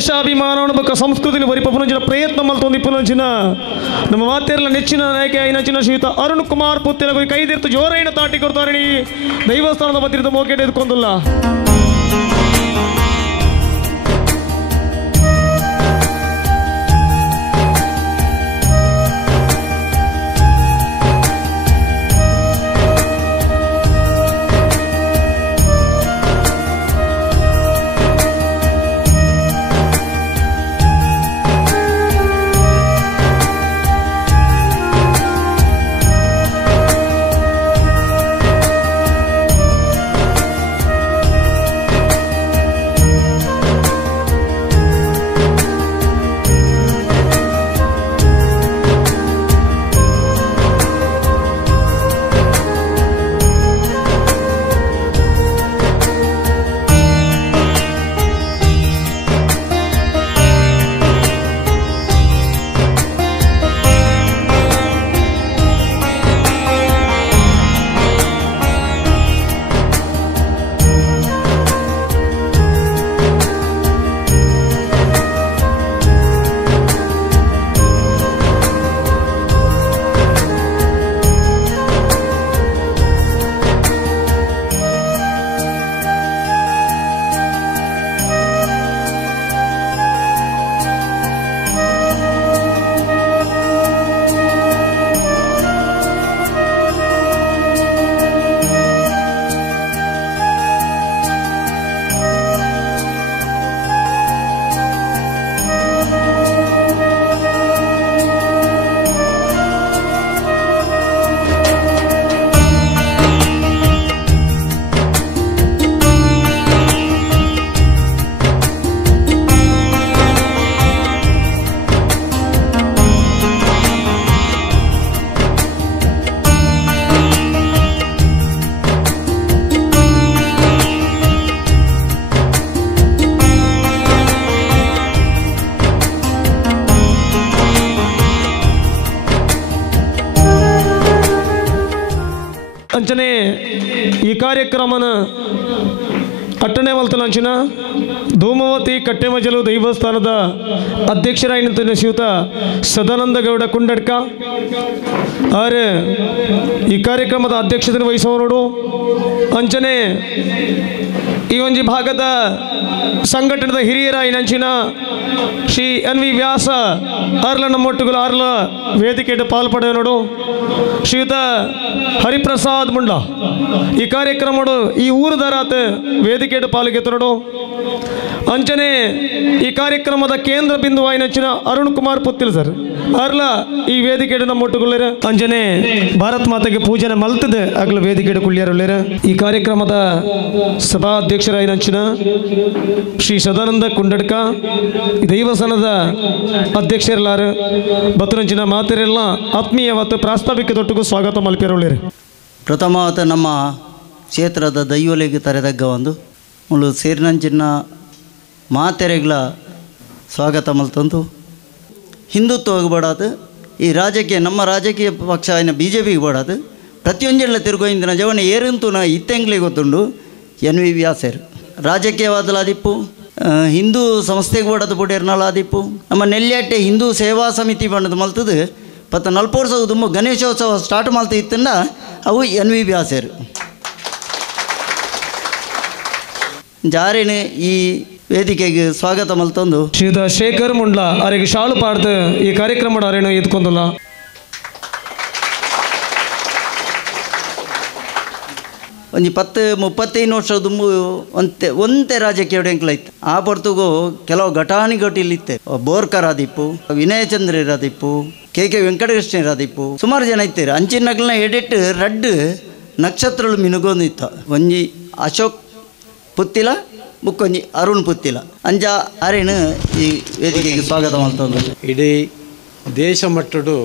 ದೇಶಾಭಿಮಾನ ಬಕ್ಕ ಸಂಸ್ಕೃತಿని ವರಿಪಪುನಂಚಿನ ಪ್ರಯತ್ನ ಮಲ್ತೊಂದಿಪ್ಪುನಂಚಿನ ನಮ್ಮ ಮಾತೆರ್ಲ ನೆಚ್ಚಿನ ನಾಯಕ ಐನಂಚಿನ ಶ್ರೀಯುತ ಅರುಣ್ ಕುಮಾರ್ ಪುತ್ತಿನ ಕೈದಿರ್ತು ಜೋರೈನ ತಾಟಿ ಕೊಡ್ತಾರಣಿ ದೈವಸ್ಥಾನದ ಭದ್ರತ ಮೋಕೆಟ್ ಎದ್ಕೊಂದಿಲ್ಲ. ಅಂಚನೆ ಈ ಕಾರ್ಯಕ್ರಮನ ಅಟ್ಟಣೆ ಮಲ್ತಲಂಚಿನ ಧೂಮವತಿ ಕಟ್ಟೆಮಜಲು ದೈವಸ್ಥಾನದ ಅಧ್ಯಕ್ಷರಾಗಿನ ಶ್ರೀಯುತ ಸದಾನಂದ ಗೌಡ ಕುಂಡಡ್ಕ ಆರೆ ಈ ಕಾರ್ಯಕ್ರಮದ ಅಧ್ಯಕ್ಷತೆ ವಹಿಸುವವರು ಅಂಚನೆ ಈ ಒಂಜಿ ಭಾಗದ ಸಂಘಟನೆದ ಹಿರಿಯರ ಇನಂಚಿನ ಶ್ರೀ ಎನ್ ವಿ ವ್ಯಾಸ ಆರ್ಲ ನಮ್ಮೊಟ್ಟುಗಳು ಆರ್ಲ ವೇದಿಕೆಗೆ ಪಾಲ್ಪಡೆಯೋಡು ಶ್ರೀಯುತ ಹರಿಪ್ರಸಾದ್ ಮುಂಡ ಈ ಕಾರ್ಯಕ್ರಮ ಈ ಊರದ ರಾತ್ ವೇದಿಕೆಗೆ ಪಾಲ್ಗೆತ್ತನೋಡು ಅಂಚನೆ ಈ ಕಾರ್ಯಕ್ರಮದ ಕೇಂದ್ರ ಬಿಂದು ಆಯ್ನಚ್ಚಿನ ಅರುಣ್ ಕುಮಾರ್ ಪುತ್ತಿಲ್ ಸರ್ ಅರ್ಲ ಈ ವೇದಿಕೆಡೆ ನಮ್ಮೊಟ್ಟುಗುಳ್ಳೇರ ಅಂಚನೆ ಭಾರತ್ ಮಾತೆಗೆ ಪೂಜನೆ ಮಲ್ತದೆ ಆಗ್ಲ ವೇದಿಕೆಡೆ ಕುಳ್ಳಿಯರುಳ್ಳೇರ ಈ ಕಾರ್ಯಕ್ರಮದ ಸಭಾ ಅಧ್ಯಕ್ಷರಾಯ್ನಚ್ಚಿನ ಶ್ರೀ ಸದಾನಂದ ಕುಂಡಡ್ಕ ದೈವಸ್ಥಾನದ ಅಧ್ಯಕ್ಷರೆಲ್ಲಾರು ಬತ್ತುರಂಚಿನ ಮಾತೆರೆಲ್ಲ ಆತ್ಮೀಯವತ್ತು ಪ್ರಾಸ್ತಾವಿಕ ತೊಟ್ಟಿಗೂ ಸ್ವಾಗತ ಮಲ್ಪಿಯರುಳ್ಳೇರು. ಪ್ರಥಮವತ್ತು ನಮ್ಮ ಕ್ಷೇತ್ರದ ದೈವಲಿಗೆ ತರೆದಗ್ಗ ಒಂದು ಮುಳು ಸೇರಿನಂಚಿನ ಮಾತೆರೆಗಳ ಸ್ವಾಗತ ಮಲ್ತಂದು ಹಿಂದುತ್ವ ಹೋಗ್ಬೇಡಾದು ಈ ರಾಜಕೀಯ ನಮ್ಮ ರಾಜಕೀಯ ಪಕ್ಷ ಇನ್ನು BJP ಬೇಡಾದು ಪ್ರತಿಯೊಂದೆಲ್ಲ ತಿರುಗೋಯಿಂದಿನ ಜವನ ಏರಂತೂ ನಾ ಇತ್ತೆಂಗ್ಲಿಗೆ ಗೊತ್ತುಂಡು ಎನ್ ವಿ ವ್ಯಾಸರು ರಾಜಕೀಯವಾದಲಾದಿಪ್ಪು ಹಿಂದೂ ಸಂಸ್ಥೆಗೆ ಬೇಡದು ಪುಡಿಯರ್ನಾಳ ಆದಿಪ್ಪು ನಮ್ಮ ನೆಲ್ಯಾಟೆ ಹಿಂದೂ ಸೇವಾ ಸಮಿತಿ ಬಣ್ಣದ ಮಲ್ತದು 40 ವರ್ಷ ತುಂಬ ಗಣೇಶೋತ್ಸವ ಸ್ಟಾರ್ಟ್ ಮಾಡ್ತಾ ಇತ್ತಂಡ ಅವು ಎನ್ ವಿ ವ್ಯಾಸರು ಜಾರೇನು ಈ ವೇದಿಕೆಗೆ ಸ್ವಾಗತ ಮಲ್ತೊಂದು ಶ್ರೀಯುತ ಶೇಖರ್ ಮುಂಡ್ಲ ಅವರಿಗೆ ಶಾಲು ಪಾಡ್ದು ಈ ಕಾರ್ಯಕ್ರಮ ಅರೇನು ಎತ್ಕೊಂಡಲ್ಲ ಒಂದು 10-35 ವರ್ಷ ತುಂಬ ಒಂತೆ ರಾಜಕೀಯ ಇತ್ತು ಆ ಪೊರ್ತುಗು ಕೆಲವು ಘಟಾನಿಘಟಿಲಿತ್ತೆ ಬೋರ್ಕರ್ ಆದಿಪ್ಪು ವಿನಯ ಚಂದ್ರ ಇರಾದಿಪ್ಪು KK ವೆಂಕಟಕೃಷ್ಣ ಇರಾದಿಪ್ಪು ಸುಮಾರು ಜನ ಇತ್ತೀರಿ ಅಂಚಿನಗಳನ್ನ ಎಡಿಟ್ ರಡ್ಡು ನಕ್ಷತ್ರಗಳು ಮಿನುಗೊಂದಿತ್ತ ಒಂಜಿ ಅಶೋಕ್ ಪುತ್ತಿಲ ಮುಕ್ಕೊಂಜಿ ಅರುಣ್ ಪುತ್ತಿಲ ಅಂಜ ಅರೇನು ಈ ವೇದಿಕೆಗೆ ಸ್ವಾಗತ ಮಾಡ್ತಂದು ಇಡೀ ದೇಶ ಮಟ್ಟಡು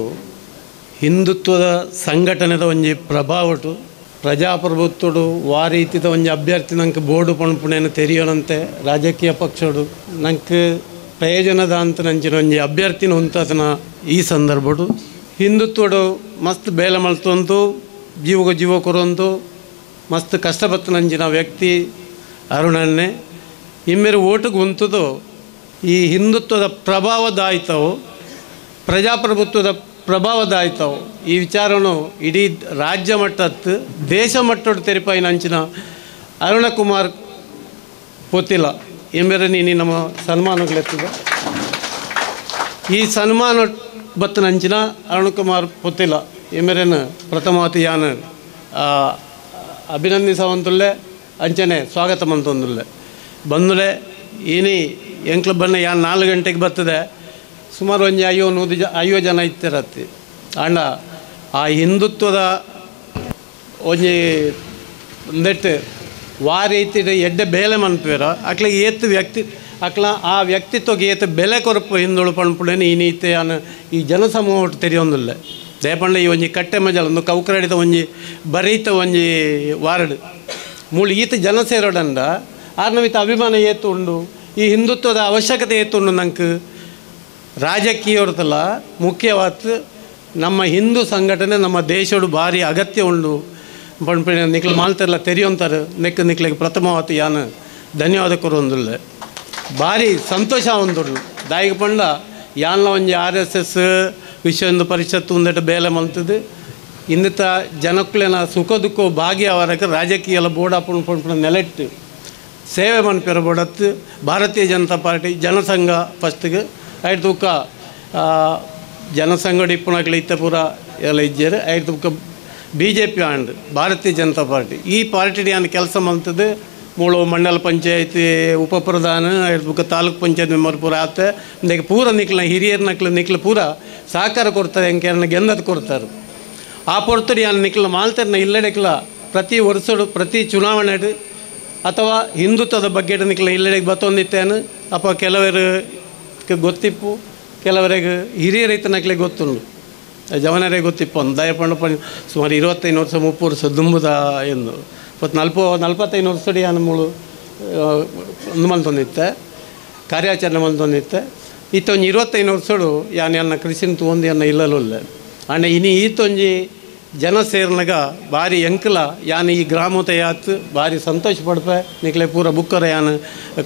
ಹಿಂದುತ್ವದ ಸಂಘಟನೆದ ಒಂಜಿ ಪ್ರಭಾವಟು ಪ್ರಜಾಪ್ರಭುತ್ವಡು ಆ ರೀತಿದ ಒಂಜಿ ಅಭ್ಯರ್ಥಿ ನಂಗೆ ಬೋರ್ಡು ಪಣಪುಣೆಯನ್ನು ತೆರೆಯೋಣಂತೆ ರಾಜಕೀಯ ಪಕ್ಷಡು ನಂಗೆ ಪ್ರಯೋಜನದ ಅಂತ ನಂಚಿನ ಒಂಜಿ ಅಭ್ಯರ್ಥಿನ ಉಂತಾತನ ಈ ಸಂದರ್ಭಡು ಹಿಂದುತ್ವಡು ಮಸ್ತ್ ಬೇಲೆ ಮಲ್ತಂತು ಜೀವ ಕೊರಂತು ಮಸ್ತ್ ಕಷ್ಟಪಟ್ಟು ನಂಚಿನ ವ್ಯಕ್ತಿ ಅರುಣನ್ನೇ ಇಮ್ಮೆರು ಓಟಿಗೆ ಉಂತದು ಈ ಹಿಂದುತ್ವದ ಪ್ರಭಾವದಾಯಿತವು ಪ್ರಜಾಪ್ರಭುತ್ವದ ಪ್ರಭಾವದಾಯಿತವು ಈ ವಿಚಾರನು ಇಡೀ ರಾಜ್ಯ ಮಟ್ಟದ್ದು ದೇಶ ಮಟ್ಟದ ತೆರಿಪಾಯಿನಂಚಿನ ಅರುಣಕುಮಾರ್ ಪೊತ್ತಿಲ ಎಂಬೆರೆ ನೀನು ನಮ್ಮ ಸನ್ಮಾನಗಳೆತ್ತಿದೆ ಈ ಸನ್ಮಾನ ಬತ್ತನಂಚಿನ ಅರುಣಕುಮಾರ್ ಪೊತ್ತಿಲ ಎಂಬೆರೆನ ಪ್ರಥಮವತಿ ಯಾನ ಅಭಿನಂದಿಸವಂತುಳ್ಳೆ ಅಂಚನೆ ಸ್ವಾಗತ ಮಂತೊಂದುಲ್ಲೆ ಬಂದುಲೆ ಇನಿ ಎಂಕ್ಲು ಬಣ್ಣ ಯಾನ್ 4 ಗಂಟೆಗೆ ಬರ್ತದೆ ಸುಮಾರು ಒಂದು 50 ಜನ ಇತ್ತಿರತ್ತಿ ಅಂಡ ಆ ಹಿಂದುತ್ವದ ಒಂಜಿ ಒಂದೆಟ್ಟು ವಾರಿ ಇತ್ತಿದ ಎಡ್ಡೆ ಬೇಲೆ ಮನ್ಪೇರ ಅಕ್ಲಿಗೆ ಏತು ವ್ಯಕ್ತಿ ಅಕ್ಲ ಆ ವ್ಯಕ್ತಿತ್ವಕ್ಕೆ ಏತು ಬೆಲೆ ಕೊರಪು ಹಿಂದುಳು ಪಣ್ಪುಡೇನು ಈ ನೀತಿ ಈ ಜನಸಮೂಹ ಒಟ್ಟು ತೆರೆಯೊಂದಿಲ್ಲ ದೇಪಂಡ ಈ ಒಂಜಿ ಕಟ್ಟೆ ಮಜಲ್ ಒಂದು ಕೌಕರಾಡಿದ ಒಂಜಿ ಬರೀತ ಒಂಜಿ ವಾರ್ಡ್ ಮೂಳು ಈತ ಜನ ಸೇರೋಡಂಡ ಆರ್ನವಿತ ಅಭಿಮಾನ ಏತು ಉಂಡು ಈ ಹಿಂದುತ್ವದ ಅವಶ್ಯಕತೆ ಏತು ಉಂಡು ನಂಗೆ ರಾಜಕೀಯವ್ರದಲ್ಲ ಮುಖ್ಯವಾದ ನಮ್ಮ ಹಿಂದೂ ಸಂಘಟನೆ ನಮ್ಮ ದೇಶಡು ಭಾರಿ ಅಗತ್ಯ ಉಂಡು ಪಣ್ಪಿನ ನಿಕ್ಲು ಮಾಲ್ತೆಲ್ಲ ತೆರೆಯೊಂತಾರೆ ನಿಕ್ಲಿಗೆ ಪ್ರಥಮವಾತು ಯಾನು ಧನ್ಯವಾದ ಕೊರೊಂದಿಲ್ಲ ಭಾರಿ ಸಂತೋಷ ಒಂದುಂಡು ದಾಯಿಗೆ ಪಂಡ ಯಾನ್ಲ ಒಂಜಿ RSS ವಿಶ್ವ ಹಿಂದೂ ಪರಿಷತ್ತು ಒಂದೆಟ್ಟು ಬೇಲೆ ಮಲ್ತದು ಇನ್ನಿತ ಜನಕ್ಕುಲೇನ ಸುಖ ದುಃಖ ಭಾಗಿಯವರಕ್ಕೆ ರಾಜಕೀಯ ಬೋರ್ಡ್ ಪಣ್ಪುಣ ನೆಲೆಟ್ಟು ಸೇವೆ ಮನ್ಪೇರ ಬೋಡತ್ತು ಭಾರತೀಯ ಜನತಾ ಪಾರ್ಟಿ ಜನಸಂಘ ಫಸ್ಟ್ಗೆ ಐದು ತೂಕ ಜನಸಂಘ ಇಪ್ಪುಣಕ್ಲೆ ಇತ್ತ ಪೂರ ಎಲ್ಲ ಇದ್ದಾರೆ ಐದು ತೂಕ BJP ಆಂಡ್ ಭಾರತೀಯ ಜನತಾ ಪಾರ್ಟಿ ಈ ಪಾರ್ಟಿ ಏನು ಕೆಲಸ ಮಾಡ್ತದೆ ಮೂಳು ಮಂಡಲ ಪಂಚಾಯತಿ ಉಪ ಪ್ರಧಾನ ಐದು ತೂಕ ತಾಲೂಕು ಪಂಚಾಯತ್ ಮೆಂಬರ್ ಪೂರ ಆತ ಇಂದಕ್ಕೆ ಪೂರ ನಿಕ್ಲ ಹಿರಿಯರ್ ನಿಕ್ಲ ಪೂರ ಸಹಕಾರ ಕೊಡ್ತಾರೆ ಹೆಂಗೆ ಗೆನ್ನದು ಕೊಡ್ತಾರೆ ಆ ಪೊರ್ತಡಿ ಏನು ನಿಕ್ಲ ಮಾಲ್ತಾರನ ಇಲ್ಲಡೆಕ್ಲ ಪ್ರತಿ ವರ್ಷಡು ಪ್ರತಿ ಚುನಾವಣೆ ಅಥವಾ ಹಿಂದುತ್ವದ ಬಗ್ಗೆ ನಿಕ್ಲ ಇಲ್ಲಡೆಗೆ ಬತ್ತೊಂದಿತ್ತೇನು ಅಪ್ಪ ಕೆಲವರು ಗೊತ್ತಿಪ್ಪು ಕೆಲವರಿಗೆ ಹಿರಿಯ ರೈತನಕ್ಲೆ ಗೊತ್ತುಂಡು ಜವನರೇ ಗೊತ್ತಿಪ್ಪ ಒಂದು ದಯಪಂಡು ಸುಮಾರು 25 ವರ್ಷ 30 ವರ್ಷ ದುಂಬುದ ಎಂದು 45 ವರ್ಷಡಿ ಅನ್ನ ಮೂಳು ಒಂದು ಮಂತೊಂದಿತ್ತೆ ಕಾರ್ಯಾಚರಣೆ ಮಂತೊಂದಿತ್ತೆ ಈತೊಂಜಿ 25 ವರ್ಷಡು ಯಾನು ಅನ್ನ ಕೃಷಿನ ತೊಂದು ಅನ್ನ ಇಲ್ಲಲ್ಲ ಅಣ್ಣ ಇನ್ನು ಈತೊಂಜಿ ಜನ ಸೇರ್ನಾಗ ಭಾರಿ ಎಂಕಲ ಯಾನು ಈ ಗ್ರಾಮದ ಯಾತ್ ಭಾರಿ ಸಂತೋಷ ಪಡ್ಪೆ ನಿಕ್ಲೆ ಪೂರ ಬುಕ್ಕರ ಯಾನು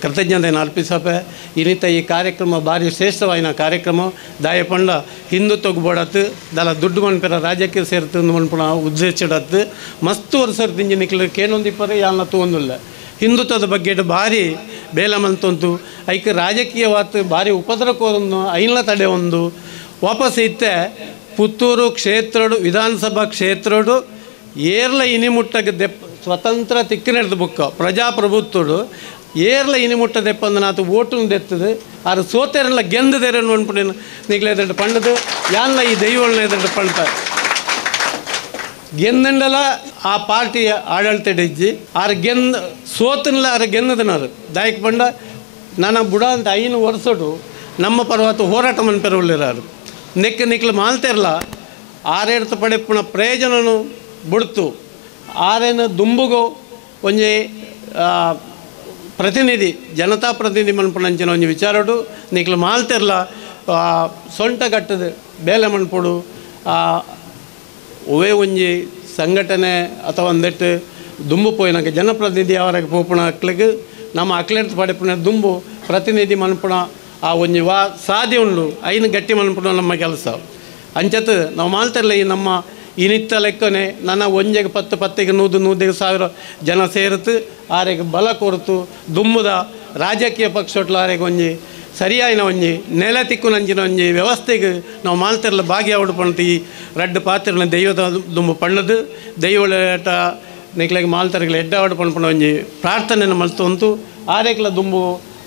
ಕೃತಜ್ಞತೆಯನ್ನು ಅರ್ಪಿಸಪೆ ಇನ್ನಿತ ಈ ಕಾರ್ಯಕ್ರಮ ಭಾರಿ ಶ್ರೇಷ್ಠವಾಯಿನ ಕಾರ್ಯಕ್ರಮ ದಾಯಪಂಡ ಹಿಂದುತ್ವಕ್ಕೆ ಬೋಡತ್ತು ದಲ ದುಡ್ಡು ಮನ್ಪೆರ ರಾಜ್ಯಕ್ಕೆ ಸೇರ್ತಂದು ಮನ್ಪುಣ ಉದ್ದೇಶಿಡತ್ತು ಮಸ್ತ್ ವರ್ಷ ತಿಂಜಿ ನಿಕ್ಲೆ ಕೇನೊಂದಿಪ್ಪರೆ ಯಾನ ತೊಗೊಂದಿಲ್ಲ ಹಿಂದುತ್ವದ ಬಗ್ಗೆ ಭಾರಿ ಬೇಲ ಮಂತಂತು ಐಕೆ ರಾಜಕೀಯವಾತು ಭಾರಿ ಉಪದ್ರವಕ್ಕೊಂದು ಐನ್ಲ ತಡೆ ಒಂದು ವಾಪಸ್ ಇತ್ತೆ ಪುತ್ತೂರು ಕ್ಷೇತ್ರಡು ವಿಧಾನಸಭಾ ಕ್ಷೇತ್ರಡು ಏರ್ಲ ಇನಿಮುಟ್ಟಗೆ ದೆಪ್ಪ ಸ್ವತಂತ್ರ ತಿಕ್ಕಿನೆಡ್ದು ಬುಕ್ಕ ಪ್ರಜಾಪ್ರಭುತ್ವಡು ಏರ್ಲ ಇನಿಮುಟ್ಟ ದೆಪ್ಪಂದು ನಾತು ಓಟು ದೆತ್ತದು ಆರು ಸೋತೆರೆಲ್ಲ ಗೆಂದದೇರನ್ನು ಅನ್ಪುಡೇನು ನಿಗ್ಲೆ ಎದುರು ಪಂಡದು ಯಾನ್ಲ ಈ ದೈವಗಳನ್ನ ಎದುರು ಪಂಡ್ತ ಗೆಂದಂಡಲ ಆ ಪಾರ್ಟಿಯ ಆಡಳಿತ ಇಜ್ಜಿ ಆರು ಸೋತನಲ್ಲ ಆರು ಗೆನ್ನದನರು ದಾಯಕ್ ಪಂಡ ನನ್ನ ಬುಡ ಅಂತ 5 ವರ್ಷಡು ನಮ್ಮ ಪರ್ವತ ಹೋರಾಟ ಮನ್ಪೆರವುಳ್ಳಿರಾರು ನೆಕ್ಕ ನಿಕ್ಲು ಮಾಲ್ತಿರಲ್ಲ ಆರೇಡ್ತ ಪಡೆಪುಣ ಪ್ರಯೋಜನನು ಬಿಡ್ತು ಆರೇನು ದುಂಬುಗೋ ಒಂಜಿ ಪ್ರತಿನಿಧಿ ಜನತಾ ಪ್ರತಿನಿಧಿ ಮನ್ಪುಣಂಚಿನ ಒಂಜಿ ವಿಚಾರಡು ನಿಕ್ಲು ಮಾಲ್ತಿರಲ್ಲ ಸೊಂಟ ಕಟ್ಟದು ಬೇಲೆ ಮನ್ಪುಡು ಒವೇ ಒಂಜಿ ಸಂಘಟನೆ ಅಥವಾ ಒಂದೆಟ್ಟು ದುಂಬು ಪೋಯಿನಾಗ ಜನಪ್ರತಿನಿಧಿ ಅವರಿಗೆ ಪೋಪುಣ ಅಕ್ಲಿಗೆ ನಮ್ಮ ಅಕ್ಲೆಡ್ತ ಪಡೆಪುಣ ದುಂಬು ಪ್ರತಿನಿಧಿ ಮನ್ಪುಣ ಆ ಒಂಜಿ ಸಾಧ್ಯ ಉಂಡು ಐನು ಗಟ್ಟಿ ಮನ್ಪುಣ ನಮ್ಮ ಕೆಲಸ ಅಂಚತ್ ನಾವು ಮಾಡ್ತಿರಲ್ಲ ಈ ನಮ್ಮ ಇನಿತ್ತ ಲೆಕ್ಕನೆ ನನ್ನ ಒಂಜೆಗೆ 10 100 ಜನ ಸೇರಿತು ಆರೆಗೆ ಬಲ ಕೊರತು ದುಂಬುದ ರಾಜಕೀಯ ಪಕ್ಷ ಆರೆಗೆ ಒಂಜಿ ಸರಿಯಾಯಿನ ಒಂಜಿ ನೆಲ ತಿಕ್ಕುನಂಚಿನ ಒಂಜಿ ವ್ಯವಸ್ಥೆಗೆ ನಾವು ಮಾಲ್ತಿರಲ್ಲ ಭಾಗಿಯಾವಡು ಪಣ್ತು ಈ ರಡ್ಡು ಪಾತ್ರನ ದೈವದ ದುಂಬು ಪಣ್ಣದು ದೈವಟ ನಿಕ್ಲೆಗೆ ಮಾಲ್ತರ್ಗಳ ಎಡ್ಡಾವಡು ಪಣ್ಪಣ ಒಂಜಿ ಪ್ರಾರ್ಥನೆಯನ್ನು ಮಲ್ತಂತು ಆರೆಕ್ಲ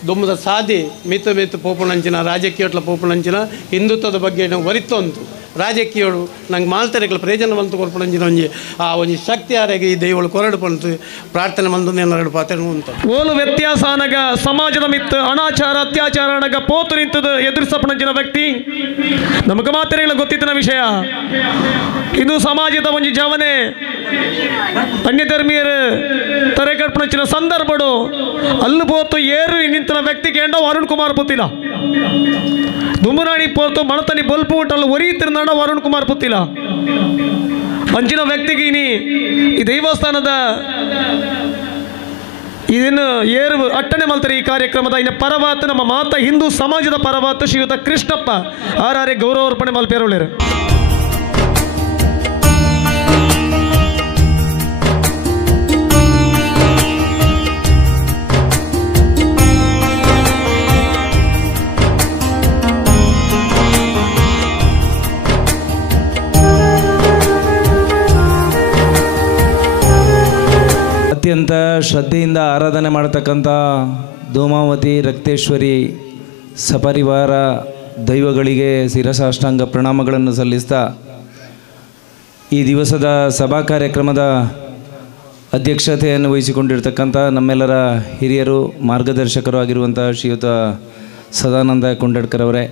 ದುಂಬುದ ಸಾದಿ ಮಿತ್ತು ಪೋಪುಣಂಚಿನ ರಾಜಕೀಯಟ್ಲ ಪೋಪುಣಂಚಿನ ಹಿಂದುತ್ವದ ಬಗ್ಗೆ ವರಿತಂತು ರಾಜಕೀಯಗಳು ನಂಗೆ ಮಾಲ್ತರೆಗಳ ಪ್ರಯೋಜನ ಬಂತು ಕೊರ್ಪಣಂಚಿನ ಒಂಜಿ ಆ ಒಂಜಿ ಶಕ್ತಿ ಆರೆಗೆ ಈ ದೈವಳು ಕೊರಡು ಪಂತು ಪ್ರಾರ್ಥನೆ ಮಂದು ಎರಡು ಪಾತ್ರ ಅಂತ ಓಲು ವ್ಯತ್ಯಾಸ ಅನಗ ಸಮಾಜದ ಮಿತ್ತು ಅನಾಚಾರ ಅತ್ಯಾಚಾರ ಅನಗ ಪೋತು ನಿಂತದ ಎದುರಿಸಪಣಂಚಿನ ವ್ಯಕ್ತಿ ನಮಗೆ ಮಾತ್ರೆಗಳ ಗೊತ್ತಿತ್ತಿನ ವಿಷಯ ಇದು ಸಮಾಜದ ಒಂಜಿ ಜವನೆ ಅನ್ಯ ಧರ್ಮೀಯರು ತರೆಕಟ್ಪಣಂಚಿನ ಸಂದರ್ಭಡು ಅಲ್ಲು ಪೋತು ಏರು ನಿಂತಿನ ವ್ಯಕ್ತಿಗೆ ಎಂಡ ಅರುಣ್ ಕುಮಾರ್ ಪುತ್ತಿಲ ದುಂಬುನಾಡಿ ಪೋತು ಮಣತನಿ ಬಲ್ಪು ಉಂಟಲ್ಲ ಒರಿಯುತ್ತಿರುನಾಡ ಅರುಣ್ ಕುಮಾರ್ ಪುತ್ತಿಲ ಅಂಚಿನ ವ್ಯಕ್ತಿಗೆ ಈ ದೇವಸ್ಥಾನದ ಇದನ್ನು ಏರು ಅಟ್ಟಣೆ ಮಲ್ತಾರೆ ಈ ಕಾರ್ಯಕ್ರಮದ ಇನ್ನು ಪರವಾತ ನಮ್ಮ ಮಾತ ಹಿಂದೂ ಸಮಾಜದ ಪರವಾತ ಶ್ರೀಯುತ ಕೃಷ್ಣಪ್ಪ ಆರಾರೆ ಗೌರವ ಅರ್ಪಣೆ ಮಲ್ಪೇರೋಳ್ಯರು. ಅತ್ಯಂತ ಶ್ರದ್ಧೆಯಿಂದ ಆರಾಧನೆ ಮಾಡತಕ್ಕಂಥ ಧೂಮಾವತಿ ರಕ್ತೇಶ್ವರಿ ಸಪರಿವಾರ ದೈವಗಳಿಗೆ ಶಿರಸಾಷ್ಟಾಂಗ ಪ್ರಣಾಮಗಳನ್ನು ಸಲ್ಲಿಸ್ತಾ ಈ ದಿವಸದ ಸಭಾ ಕಾರ್ಯಕ್ರಮದ ಅಧ್ಯಕ್ಷತೆಯನ್ನು ವಹಿಸಿಕೊಂಡಿರ್ತಕ್ಕಂಥ ನಮ್ಮೆಲ್ಲರ ಹಿರಿಯರು ಮಾರ್ಗದರ್ಶಕರು ಆಗಿರುವಂಥ ಶ್ರೀಯುತ ಸದಾನಂದ ಕೊಂಡಡ್ಕರ್ ಅವರೇ,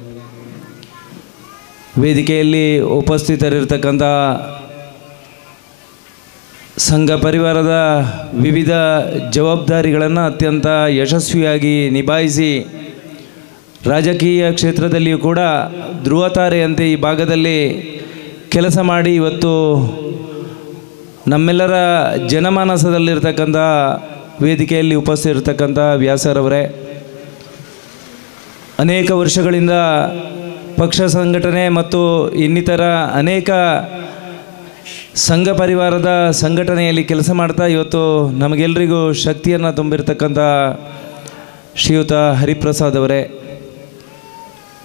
ವೇದಿಕೆಯಲ್ಲಿ ಉಪಸ್ಥಿತರಿರ್ತಕ್ಕಂಥ ಸಂಘ ಪರಿವಾರದ ವಿವಿಧ ಜವಾಬ್ದಾರಿಗಳನ್ನು ಅತ್ಯಂತ ಯಶಸ್ವಿಯಾಗಿ ನಿಭಾಯಿಸಿ ರಾಜಕೀಯ ಕ್ಷೇತ್ರದಲ್ಲಿಯೂ ಕೂಡ ಧ್ರುವತಾರೆಯಂತೆ ಈ ಭಾಗದಲ್ಲಿ ಕೆಲಸ ಮಾಡಿ ಇವತ್ತು ನಮ್ಮೆಲ್ಲರ ಜನಮಾನಸದಲ್ಲಿರ್ತಕ್ಕಂಥ ವೇದಿಕೆಯಲ್ಲಿ ಉಪಸ್ಥಿತಿರ್ತಕ್ಕಂಥ ವ್ಯಾಸರವರೇ, ಅನೇಕ ವರ್ಷಗಳಿಂದ ಪಕ್ಷ ಸಂಘಟನೆ ಮತ್ತು ಇನ್ನಿತರ ಅನೇಕ ಸಂಘ ಪರಿವಾರದ ಸಂಘಟನೆಯಲ್ಲಿ ಕೆಲಸ ಮಾಡ್ತಾ ಇವತ್ತು ನಮಗೆಲ್ಲರಿಗೂ ಶಕ್ತಿಯನ್ನು ತುಂಬಿರ್ತಕ್ಕಂಥ ಶ್ರೀಯುತ ಹರಿಪ್ರಸಾದ್ ಅವರೇ,